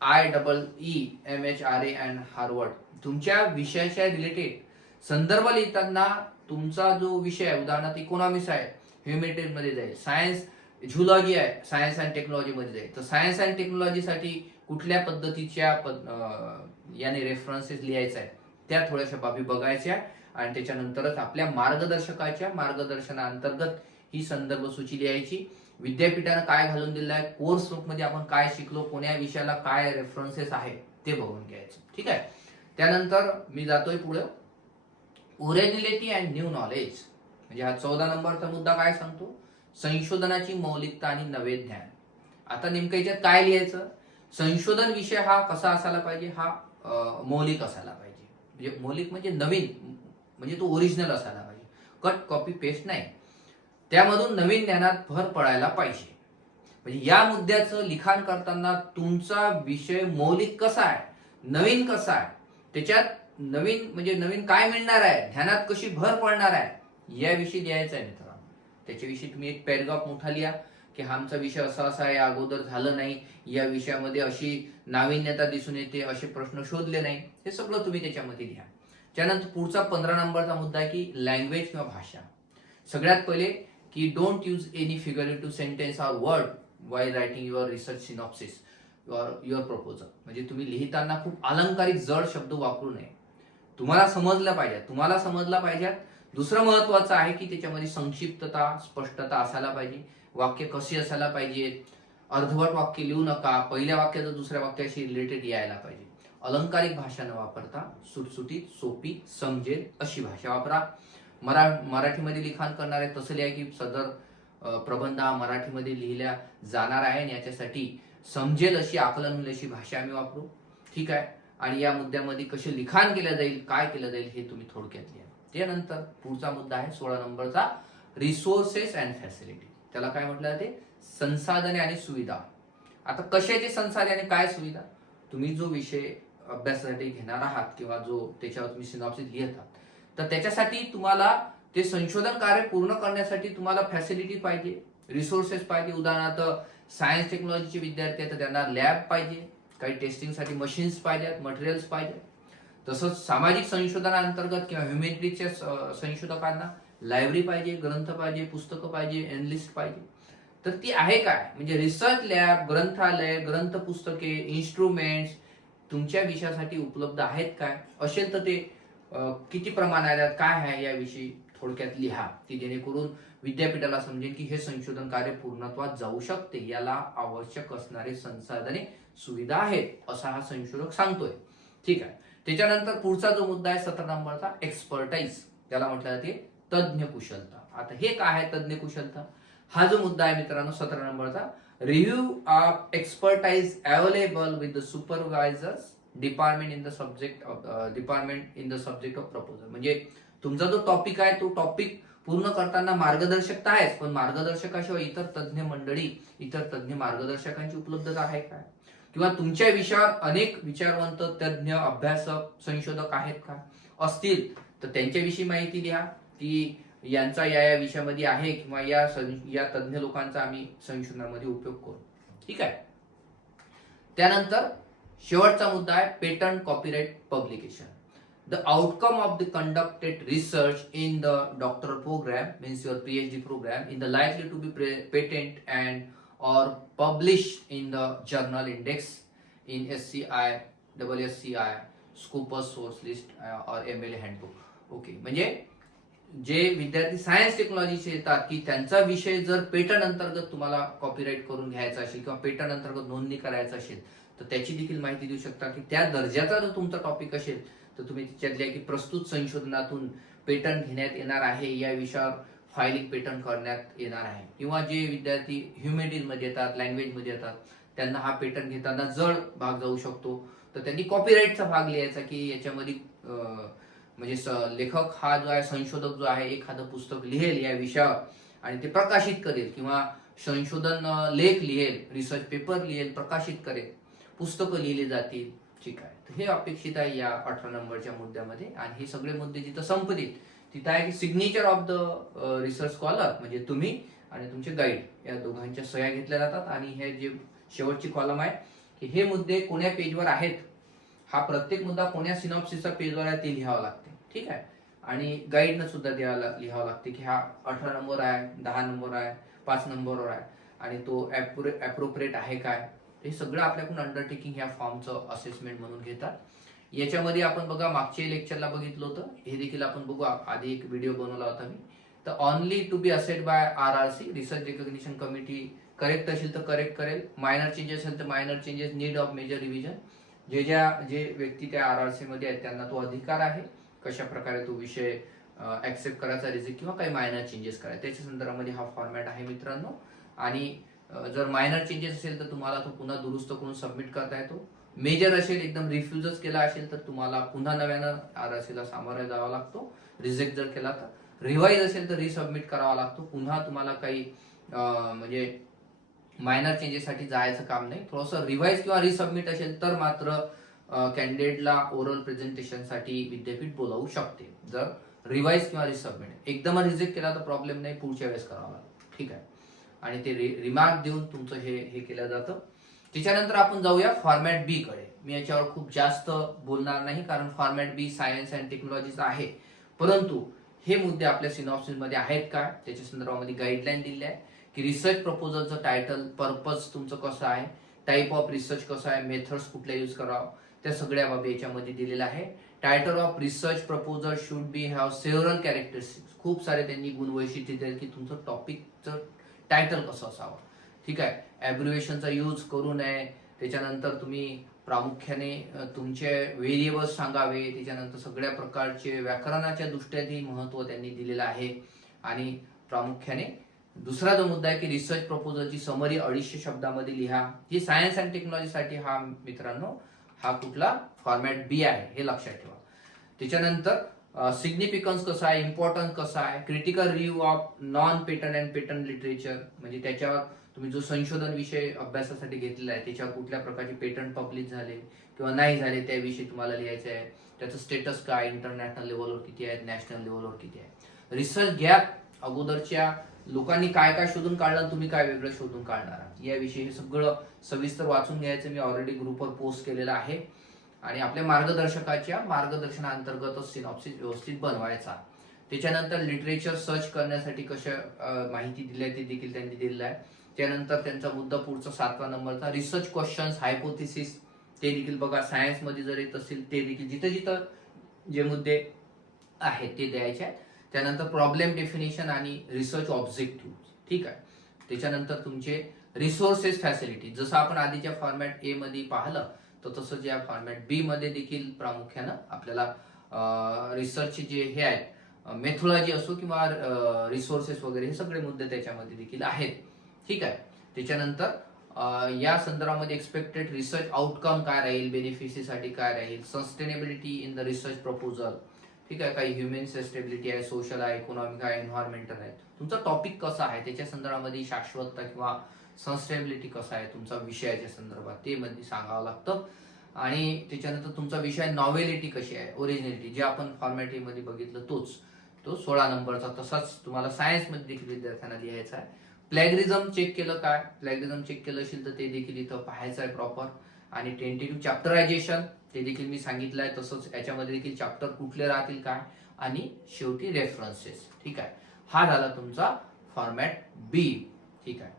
IEEE, MHRA and Harvard, तुमच्या विषयाच्या रिलेटेड संदर्भ लिहिताना तुमचा जो विषय आहे, उदाहरणार्थ इकॉनॉमिक्स आहे, ह्युमॅनिटीज मध्ये जाईल, सायन्स झुलॉजी आहे, सायन्स अँड टेक्नॉलॉजी मध्ये जाईल, तर सायन्स अँड टेक्नॉलॉजीसाठी कुठल्या पद्धतीच्या याने रेफरन्सेस लिहायचा आहे त्या थोड्याशा बाबी बघायच्या. आणि त्याच्यानंतरच आपल्या मार्गदर्शकाच्या मार्गदर्शनाअंतर्गत ही संदर्भ सूची लिहायची. विद्यापीठानं काय घालून दिलं आहे, कोर्स बुक मध्ये आपण काय शिकलो, कोण्या विषयाला काय रेफरन्सेस आहे ते बघून घ्यायचं. ठीक आहे. त्यानंतर मी जातोय पुढे, ओरिजिनॅलिटी अँड न्यू नॉलेज. म्हणजे हा 14 नंबरचा मुद्दा काय सांगतो, संशोधनाची मौलिकता आणि नवे ज्ञान. आता नेमकं याच्यात काय लिहायचं, संशोधन विषय हा कसा असायला पाहिजे, हा मौलिक असायला पाहिजे. म्हणजे मौलिक म्हणजे नवीन, म्हणजे तो ओरिजिनल असायला पाहिजे, कट कॉपी पेस्ट नाही. त्यामधून नवीन ज्ञानात भर पडायला पाहिजे. म्हणजे या मुद्द्याचं लिखाण करताना तुमचा विषय मौलिक कसा आहे, नवीन कसा आहे, त्याच्यात नवीन म्हणजे नवीन काय मिळणार आहे, ध्यानात कशी भर पडणार आहे, याविषयी लिहायचं आहे मित्रांनो. त्याच्याविषयी तुम्ही एक पॅराग्राफ मोठा लिहा की हा आमचा विषय असा असा आहे, अगोदर झालं नाही, या विषयामध्ये अशी नाविन्यता दिसून येते, असे प्रश्न शोधले नाही, हे सगळं तुम्ही त्याच्यामध्ये लिहा. त्यानंतर पुढचा 15 नंबरचा मुद्दा आहे की लँग्वेज किंवा भाषा. सगळ्यात पहिले की डोंट यूज एनी फिगरेटिव्ह सेंटेन्स और word while writing your research synopsis your proposal. म्हणजे तुम्ही लिहिताना खूप अलंकारिक जड शब्द वापरू नये. तुम्हाला समजलं पाहिजे. दुसरं महत्वाचं आहे की त्याच्यामध्ये संक्षिप्तता, स्पष्टता असायला पाहिजे. वाक्य कशी असायला पाहिजे, अर्धवट वाक्य लिहू नका, पहिल्या वाक्याचं दुसऱ्या वाक्याशी रिलेटेड यायला पाहिजे. अलंकारिक भाषा न वापरता सुटसुटीत, सोपी, समजेल अशी भाषा वापरा. मराठीमध्ये लिखाण करणारे तसं लिहा की सदर प्रबंध हा मराठीमध्ये लिहिल्या जाणार आहे आणि याच्यासाठी समजेल अशी, आकलन होईल अशी भाषा आम्ही वापरू. ठीक आहे. आणि या मुद्द्यामध्ये कसे लिखाण केलं जाईल, काय केलं जाईल हे तुम्ही थोडक्यात लिहा. त्यानंतर पुढचा मुद्दा आहे 16 नंबरचा, रिसोर्सेस अँड फॅसिलिटी. त्याला काय म्हटलं जाते, संसाधने आणि सुविधा. आता कशाचे संसाधने आणि काय सुविधा, तुम्ही जो विषय अभ्यासासाठी घेणार आहात किंवा जो त्याच्यावर तुम्ही सिनॉप्सिस लिहित आहात, तर त्याच्यासाठी तुम्हाला ते संशोधन कार्य पूर्ण करण्यासाठी तुम्हाला फॅसिलिटी पाहिजे, रिसोर्सेस पाहिजे. उदाहरणार्थ सायन्स टेक्नॉलॉजीचे विद्यार्थी आहेत तर त्यांना लॅब पाहिजे, काही टेस्टिंगसाठी मशीन्स पाहिजेत, मटेरियल्स पाहिजे. तसंच सामाजिक संशोधनाअंतर्गत किंवा ह्युमॅनिटीजच्या संशोधकांना लायब्ररी पाहिजे, ग्रंथ पाहिजे, पुस्तकं पाहिजे, एनलिस्ट पाहिजे. तर ती आहे काय, म्हणजे रिसर्च लॅब, ग्रंथालय, ग्रंथ पुस्तके, इन्स्ट्रुमेंट्स तुमच्या विषयासाठी उपलब्ध आहेत काय, असेल तर ते किती प्रमाणात आहेत, काय आहे, याविषयी थोडक्यात लिहा, की जेणेकरून विद्यापीठाला समजेल की हे संशोधन कार्य पूर्णत्वात जाऊ शकते, याला आवश्यक असणारे संसाधने, सुविधा आहेत, असा हा संशोधक सांगतोय. ठीक आहे. त्याच्यानंतर पुढचा जो मुद्दा आहे 17 नंबरचा, एक्सपर्टाईज. त्याला म्हटलं जाते तज्ञ कुशलता. आता हे काय आहे तज्ञ कुशलता, हा जो मुद्दा आहे मित्रांनो 17 नंबरचा, review of expertise available with the supervisors department in the subject of proposal. म्हणजे तुमचा जो टॉपिक आहे तो टॉपिक पूर्ण करताना मार्गदर्शकता आहेच, पण मार्गदर्शकाशिवाय इतर तज्ञ मंडळी, इतर तज्ञ मार्गदर्शकांची उपलब्धता आहे काय, किंवा तुमच्या विषयावर अनेक विचारवंत, तज्ञ, अभ्यासक, संशोधक आहेत का, असतील तर त्यांच्याविषयी माहिती लिहा की यांचा या विषयामध्ये आहे किंवा या तज्ञ लोकांचा आम्ही संशोधनामध्ये उपयोग करू. ठीक आहे. त्यानंतर शेवटचा मुद्दा आहे patent copyright publication. The outcome of the conducted research in the doctoral program, means your PhD program, in the likely to be patent and or published in the journal index in SCI, SSCI, Scopus source list or MLA handbook. Okay, म्हणजे जे विद्यार्थी science टेक्नॉलॉजीचे येतात की त्यांचा विषय जर patent अंतर्गत तुम्हाला कॉपीराईट करून घ्यायचा असेल किंवा पेटंट अंतर्गत नोंदणी करायचा असेल तर त्याची देखील माहिती देऊ शकता की त्या दर्जाचा जर तुमचा टॉपिक असेल तर तुम्ही त्याच्यातल्या की प्रस्तुत संशोधनातून पेटंट घेण्यात येणार आहे या विषयावर फायलिंग पेटंट करण्यात येणार आहे. किंवा जे विद्यार्थी ह्युमॅनिटीज मध्ये येतात, लँग्वेज मध्ये येतात, त्यांना हा पेटंट घेताना जड भाग जाऊ शकतो तर त्यांनी कॉपीराईटचा भाग लिहायचा की याच्यामध्ये म्हणजे लेखक हा जो आहे, संशोधक जो आहे, एखादं पुस्तक लिहेल या विषयावर आणि ते प्रकाशित करेल किंवा संशोधन लेख लिहेल, रिसर्च पेपर लिहेल, प्रकाशित करेल, पुस्तकं लिहिली जातील. ठीक आहे, तर हे अपेक्षित आहे या 18 नंबरच्या मुद्द्यामध्ये. आणि हे सगळे मुद्दे जिथं संपतील तिथं आहे की signature of the research scholar, म्हणजे तुम्ही आणि तुमचे गाईड या दोघांच्या सह्या घेतल्या जातात. आणि हे जे शेवटची कॉलम आहे की हे मुद्दे कोण्या पेजवर आहेत, हा प्रत्येक मुद्दा कोण्या सिनॉप्सिसच्या पेजवर आहे ते लिहावं लागते. ठीक आहे, आणि गाईडनं सुद्धा लिहावं लागते की हा 18 नंबर आहे, 10 नंबर आहे, 5 नंबरवर आहे आणि तो ऍप्रोप्रिएट आहे काय, हे सगळं आपल्याकडून अंडरटेकिंग ह्या फॉर्मचं असेसमेंट म्हणून घेतात. याच्यामध्ये आपण बघा मागच्या लेक्चरला बघितलं होतं, हे देखील आपण बघू. आधी एक व्हिडिओ बनवला होता मी. तर only to be assessed by RRC research recognition committee correct असेल तर करेक्ट करेल, मायनर चेंजेस असेल तर minor changes, need of major revision. जे व्यक्ती त्या RRC मध्ये आहेत त्यांना तो अधिकार आहे कशा प्रकारे तो विषय ऍक्सेप्ट करायचा, रिजेक्ट किंवा काही मायनर चेंजेस करायचे, त्याच्या संदर्भामध्ये हा फॉर्मॅट आहे मित्रांनो. आणि जर मायनर चेंजेस असेल तर तुम्हाला तो पुन्हा दुरुस्त करून सबमिट करता येतो. मेजर असेल, एकदम रिफ्युजच केला असेल तर तुम्हाला पुन्हा नव्यानं RRC ला सामोरं जावं लागतो. रिजेक्ट जर केला तर, रिवाइज असेल तर रिसबमिट करावा लागतो. पुन्हा तुम्हाला काही म्हणजे मायनर चेंजेस साठी जायचं काम नाही. थोडंसं रिवाइज किंवा रिसबमिट असेल तर मात्र कॅन्डिडेटला ओरल प्रेझेंटेशन साठी विद्यापीठ बोलावू शकते. जर रिवाइज किंवा रिसबमिट एकदम रिजेक्ट केला तर प्रॉब्लेम नाही, पुढच्या वेळेस करावा लागतो. ठीक आहे, आणि ते रिमार्क देऊन तुमचं हे केलं जातं. त्याच्यानंतर आपण जाऊया फॉर्मॅट बी कडे. मी याच्यावर खूप जास्त बोलणार नाही कारण फॉर्मॅट बी सायन्स अँड टेक्नॉलॉजीचा आहे, परंतु हे मुद्दे आपल्या सिनॉप्सिस मध्ये आहेत का त्याच्या संदर्भामध्ये गाईडलाईन दिली आहे की रिसर्च प्रपोजलचं टायटल, पर्पज तुमचं कसं आहे, टाईप ऑफ रिसर्च कसं आहे, मेथड्स कुठल्या यूज करावं, त्या सगळ्या बाबी याच्यामध्ये दिलेल्या आहे. Title of research proposal should be have several characteristics, खूप सारे त्यांनी गुण वैशिष्ट्य दिले की तुमचं टॉपिकचं टायटल कसं असावं. ठीक आहे, ॲब्रिव्हिएशनचा यूज करू नये. त्याच्यानंतर तुम्ही प्रामुख्याने तुमचे व्हेरिएबल्स सांगावे. त्याच्यानंतर सगळ्या प्रकारचे व्याकरणाच्या दृष्ट्याही महत्त्व त्यांनी दिलेलं आहे. आणि प्रामुख्याने दुसरा जो मुद्दा आहे की रिसर्च प्रपोजलची समरी 250 शब्दामध्ये लिहा. ही सायन्स अँड टेक्नॉलॉजीसाठी हा मित्रांनो हा कुठला फॉर्मॅट बी आहे हे लक्षात ठेवा. त्याच्यानंतर सिग्निफिकन्स कसं आहे, इम्पॉर्टन्स कसं आहे, critical review of non patent and patent literature, म्हणजे त्याच्यावर तुम्ही जो संशोधन विषय अभ्यासासाठी घेतलेला आहे त्याच्यावर कुठल्या प्रकारचे पेटंट पब्लिश झाले किंवा नाही झाले त्याविषयी तुम्हाला लिहायचं आहे. त्याचं स्टेटस काय, इंटरनॅशनल लेवलवर किती आहे, नॅशनल लेवलवर किती आहे, रिसर्च गॅप, अगोदरच्या लोकांनी काय काय शोधून काढलं, तुम्ही काय वेगळं शोधून काढणार आहात, याविषयी हे सगळं सविस्तर वाचून घ्यायचं. मी ऑलरेडी ग्रुपवर पोस्ट केलेलं आहे. आणि आपल्या मार्गदर्शकाच्या मार्गदर्शनाअंतर्गतच सिनॉप्सिस व्यवस्थित बनवायचा. त्याच्यानंतर लिटरेचर सर्च करण्यासाठी कशा माहिती दिली आहे ते देखील त्यांनी दिलेलं आहे. त्यानंतर त्यांचा मुद्दा पुढचा 7वा नंबरचा रिसर्च क्वेश्चन्स, हायपोथिसिस, ते देखील बघा. सायन्स मध्ये जर येत असेल ते देखील जिथं जिथं जे मुद्दे आहेत ते द्यायचे आहेत. त्यानंतर प्रॉब्लेम डेफिनेशन आणि रिसर्च ऑब्जेक्टिव्ह. ठीक आहे, त्याच्यानंतर तुमचे रिसोर्सेस फॅसिलिटी, जसं आपण आधीच्या फॉर्मॅट ए मध्ये पाहिलं तर तसंच या फॉर्मॅट बी मध्ये देखील प्रामुख्यानं आपल्याला रिसर्चचे जे हे आहेत मेथोलॉजी असो किंवा रिसोर्सेस वगैरे हे सगळे मुद्दे त्याच्यामध्ये देखील आहेत. ठीक आहे, त्याच्यानंतर या संदर्भामध्ये एक्सपेक्टेड रिसर्च आउटकम काय राहील, बेनिफिटसाठी काय राहील, sustainability in the research proposal. ठीक आहे, काही ह्युमन सस्टेनेबिलिटी आहे, सोशल आहे, इकॉनॉमिक आहे, एन्व्हायरमेंटल आहे. तुमचा टॉपिक कसा आहे त्याच्या संदर्भामध्ये शाश्वतता किंवा सस्टेनेबिलिटी कसा आहे तुमचा विषयाच्या संदर्भात ते मध्ये सांगावं लागतं. आणि त्याच्यानंतर तुमचा विषय नॉवेलिटी कशी आहे, ओरिजिनलिटी, जे आपण फॉर्मॅट ए मध्ये बघितलं तो 16 नंबरचा. तसाच तुम्हाला सायन्स मध्ये देखील विद्यार्थ्यांना लिहायचा आहे. प्लॅगरिझम चेक केलं काय, प्लॅगरिझम चेक केलं असेल तर ते देखील इथं पाहायचं आहे प्रॉपर. आणि टेंटेटिव्ह चॅप्टरायझेशन ते देखील मी सांगितलं आहे. तसंच याच्यामध्ये देखील चॅप्टर कुठले राहतील काय, आणि शेवटी रेफरन्सेस. ठीक आहे, हा झाला तुमचा फॉर्मॅट बी. ठीक आहे,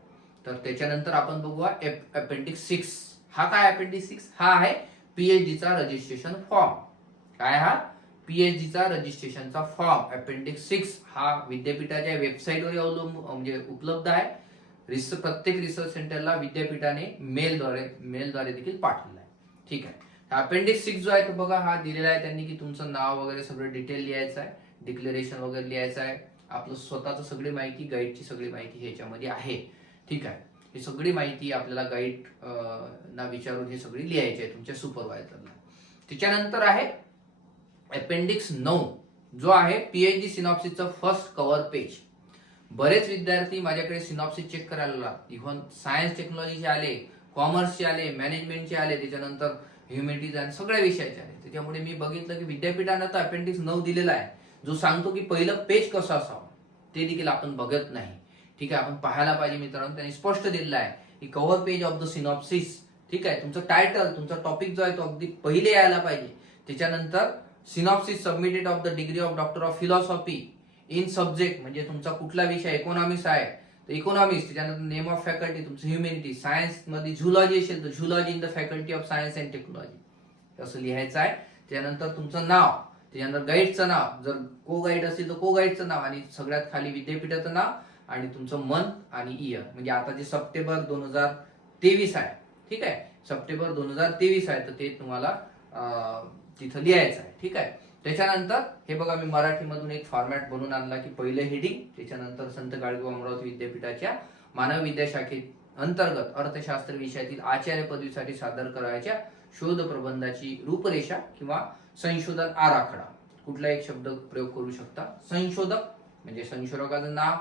तर त्याच्यानंतर आपण बघूया अपेंडिक्स 6. हा काय अपेंडिक्स 6? हा आहे PhD चा रजिस्ट्रेशन फॉर्म. काय हा पीएचडीचा रजिस्ट्रेशनचा फॉर्म अपेंडिक्स 6 हा विद्यापीठाच्या वेबसाईटवर म्हणजे उपलब्ध आहे. प्रत्येक रिसर्च सेंटरला विद्यापीठाने मेलद्वारे देखील पाठवला आहे. ठीक आहे. अपेंडिक्स 6 जो आहे तो बघा हा दिलेला आहे त्यांनी की तुमचं नाव वगैरे सगळं डिटेल लिहायचं आहे, डिक्लेरेशन वगैरे लिहायचं आहे, आपलं स्वतःचं सगळी माहिती, गाईडची सगळी माहिती ह्याच्यामध्ये आहे. ठीक आहे. ही सगळी माहिती आपल्याला गाईड ना विचारून ही सगळी लिहायची आहे तुमच्या सुपरवायझरला. त्याच्यानंतर आहे अपेंडिक्स 9 जो आहे पीएचडी सिनॉप्सिसचा फर्स्ट कव्हर पेज. बरेच विद्यार्थी माझ्याकडे सिनॉप्सिस चेक करायला इव्हन सायन्स टेक्नॉलॉजीचे आले, कॉमर्सचे आले, मॅनेजमेंटचे आले, त्याच्यानंतर ह्युमॅनिटीज आणि सगळ्या विषयाचे आले. त्याच्यामुळे मी बघितलं की विद्यापीठानं तर अपेंडिक्स 9 दिलेला आहे जो सांगतो की पहिलं पेज कसं असावं ते देखील आपण बघत नाही. ठीक आहे. आपण पाहायला पाहिजे मित्रांनो. त्यांनी स्पष्ट दिलेलं आहे की cover page of the synopsis. ठीक आहे. तुमचं टायटल, तुमचा टॉपिक जो आहे तो अगदी पहिले यायला पाहिजे. त्याच्यानंतर synopsis submitted of the degree of doctor of philosophy in subject म्हणजे तुमचा कुठला विषय, इकॉनॉमिक्स आहे तर इकॉनॉमिक्स, त्याच्यानंतर नेम ऑफ फॅकल्टी तुमचं ह्युमॅनिटी, सायन्स मध्ये झुलॉजी असेल तर zoology in the faculty of science and technology असं लिहायचं आहे. त्यानंतर तुमचं नाव, त्याच्यानंतर गाईडचं नाव, जर को गाईड असेल तर को गाईडचं नाव आणि सगळ्यात खाली विद्यापीठाचं नाव आणि तुमचं मंथ आणि इयर म्हणजे आता जे सप्टेंबर 2023 आहे. ठीक आहे. सप्टेंबर 2023 आहे तर ते तुम्हाला तिथं लिहायचं आहे. ठीक आहे. त्याच्यानंतर हे बघा मी मराठीमधून एक फॉर्मॅट बनवून आणला की पहिलं हेडिंग, त्याच्यानंतर संत गाडगे अमरावती विद्यापीठाच्या मानव विद्याशाखेत अंतर्गत अर्थशास्त्र विषयातील आचार्य पदवीसाठी सादर करायच्या शोध प्रबंधाची रूपरेषा किंवा संशोधन आराखडा. कुठला एक शब्द प्रयोग करू शकता. संशोधक म्हणजे संशोधकाचं नाव,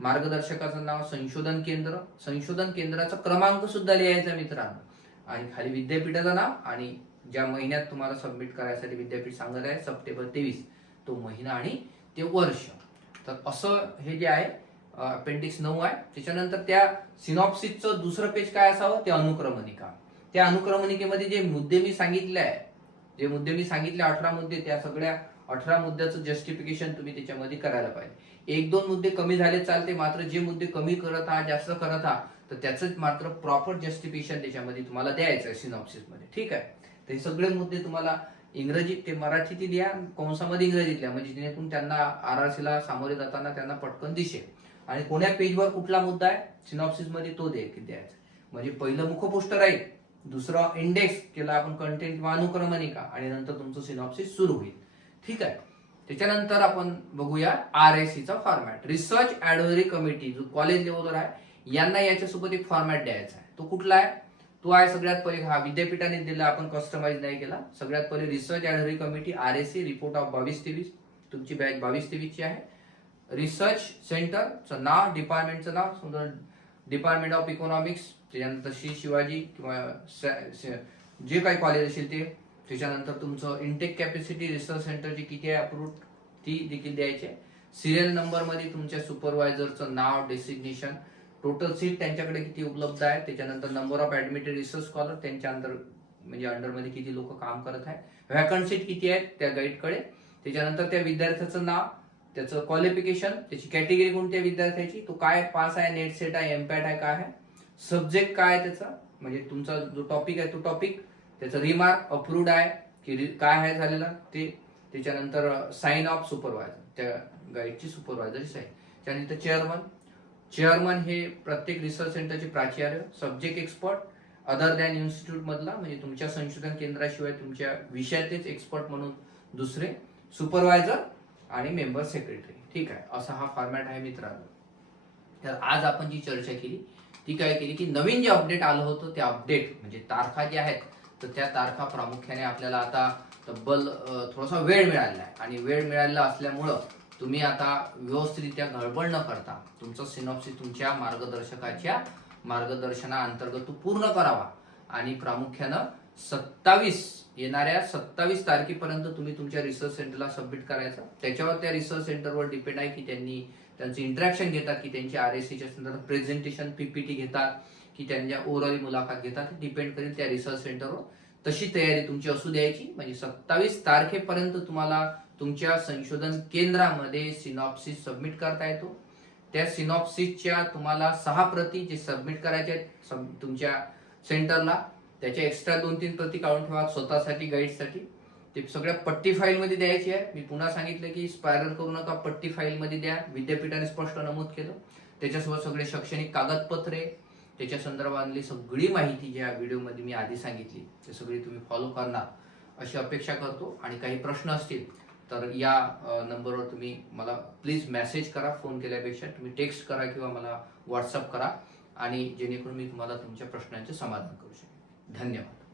मार्गदर्शकाचं नाव, संशोधन केंद्राचा क्रमांक सुद्धा लिहायचा मित्रांनो आणि खाली विद्यापीठाचं नाव आणि ज्या महिन्यात तुम्हाला सबमिट करायसाठी विद्यापीठ सांगत आहे सप्टेंबर 23 तो महिना आणि ते वर्ष. तर असं हे जे आहे अपेंडिक्स 9 आहे. त्याच्यानंतर त्या सिनॉप्सिसचं दुसरं पेज काय असावं ते अनुक्रमणिका. त्या अनुक्रमणिकेमध्ये जे मुद्दे मी सांगितले 18 मुद्दे, त्या सगळ्या 18 मुद्द्याचं जस्टिफिकेशन तुम्ही त्याच्यामध्ये करायला पाहिजे. 1-2 मुद्दे कमी झाले चालते, मात्र जे मुद्दे कमी करत आहात, जास्त करत आहात तर त्याचं मात्र प्रॉपर जस्टिफिकेशन त्याच्यामध्ये तुम्हाला द्यायचं आहे सिनॉप्सिस मध्ये. ठीक आहे. तर हे सगळे मुद्दे तुम्हाला इंग्रजीत ते मराठीत लिहा, कंसामध्ये इंग्रजीत लिहा म्हणजे जेणेकरून त्यांना आरआरसीला सामोरे जाताना त्यांना पटकन दिसेल आणि कोण्या पेजवर कुठला मुद्दा आहे सिनॉप्सिस मध्ये तो द्यायचा. म्हणजे पहिलं मुखपृष्ठ राहील, दुसरं इंडेक्स केला आपण कंटेंट किंवा अनुक्रमणिका आणि नंतर तुमचं सिनॉप्सिस सुरू होईल. ठीक आहे. त्याच्यानंतर आपण बघूया आरएसीचा फॉर्मॅट. रिसर्च ऍडव्हायझरी कमिटी जो कॉलेज लेवलवर आहे यांना याच्यासोबत एक फॉर्मॅट द्यायचा आहे. तो कुठला आहे? तो आहे सगळ्यात पहिले हा विद्यापीठाने दिला, आपण कस्टमाइज नाही केला. सगळ्यात पहिले research advisory committee RAC report of 22-23 तुमची बॅच 22-23 ची आहे. रिसर्च सेंटरचं नाव, डिपार्टमेंटचं नाव, समजा डिपार्टमेंट ऑफ इकॉनॉमिक्स, त्याच्यानंतर श्री शिवाजी किंवा जे काही कॉलेज असेल ते. त्याच्यानंतर तुमचं इंटेक कॅपॅसिटी रिसर्च सेंटरची किती आहे अप्रूव्ड ती देखील द्यायची. सिरियल नंबर मध्ये तुमच्या सुपरवायझरचं नाव, डेसिग्नेशन, टोटल सीट त्यांच्याकडे किती उपलब्ध आहे, त्याच्यानंतर number of admitted research scholar त्यांच्या अंडरमध्ये किती लोक काम करत आहे, व्हॅकंट सीट किती आहेत त्या गाईडकडे. त्याच्यानंतर त्या विद्यार्थ्याचं नाव, त्याचं क्वालिफिकेशन, त्याची कॅटेगरी कोणत्या विद्यार्थ्याची, तो काय पास आहे, नेट सेट आहे, एमपॅट आहे, काय आहे, सब्जेक्ट काय आहे त्याचा म्हणजे तुमचा जो टॉपिक आहे तो टॉपिक, त्याचं रिमार्क अप्रूव्ड आहे की काय आहे झालेलं ते. त्याच्यानंतर साइन ऑफ सुपरवायझर, त्या गाईडची सुपरवायझरची साईन. त्यानंतर चेअरमन हे प्रत्येक रिसर्च सेंटरचे प्राचार्य, subject expert other than institute मधला म्हणजे तुमच्या संशोधन केंद्राशिवाय तुमच्या विषयातलेच एक्सपर्ट म्हणून दुसरे, सुपरवायझर आणि मेंबर सेक्रेटरी. ठीक आहे. असा हा फॉर्मॅट आहे मित्रांनो. तर आज आपण जी चर्चा केली ती काय केली की नवीन जे अपडेट आलं होतं ते अपडेट म्हणजे तारखा ज्या आहेत तर त्या तारखा प्रामुख्याने आपल्याला आता तब्बल थोडासा वेळ मिळालेला आहे आणि वेळ मिळालेला असल्यामुळं तुम्ही आता व्यवस्थितरित्या गडबड न करता तुमचं सिनॉप्सिस तुमच्या मार्गदर्शकाच्या मार्गदर्शनाअंतर्गत तो पूर्ण करावा आणि प्रामुख्यानं येणाऱ्या 27 तारखेपर्यंत तुम्ही तुमच्या रिसर्च सेंटरला सबमिट करायचं. त्याच्यावर त्या रिसर्च सेंटरवर डिपेंड आहे की त्यांनी त्यांचं इंटरॅक्शन घेतात की त्यांची आरएसीच्या संदर्भात प्रेझेंटेशन पीपीटी घेतात की त्यांच्या ओव्हरऑल मुलाखत घेतात. डिपेंड करेल त्या रिसर्च सेंटरवर. तशी तयारी तुमची असू द्यायची म्हणजे 27 तारखेपर्यंत तुम्हाला तुमच्या संशोधन केंद्रामध्ये सिनॉप्सिस सबमिट करता येतो. त्या सिनॉप्सिसच्या तुम्हाला 6 प्रती जे सबमिट करायचे आहेत तुमच्या सेंटरला, त्याच्या एक्स्ट्रा 2-3 प्रती काढून ठेवा स्वतःसाठी, गाईडसाठी. ते सगळ्या पट्टी फाईलमध्ये द्यायची आहे. मी पुन्हा सांगितलं की स्पायरल करू नका, पट्टी फाईलमध्ये द्या. विद्यापीठाने स्पष्ट नमूद केलं. त्याच्यासोबत सगळे शैक्षणिक कागदपत्रे, त्याच्या संदर्भातली सगळी माहिती ज्या व्हिडिओमध्ये मी आधी सांगितली ते सगळी तुम्ही फॉलो करणार अशी अपेक्षा करतो. आणि काही प्रश्न असतील तर या नंबरवर तुम्ही मला प्लीज मेसेज करा. फोन केल्यापेक्षा तुम्ही टेक्स्ट करा किंवा मला व्हॉट्सअप करा, आणि जेणेकरून मी तुम्हाला तुमच्या प्रश्नांचे समाधान करू शकेन. धन्यवाद.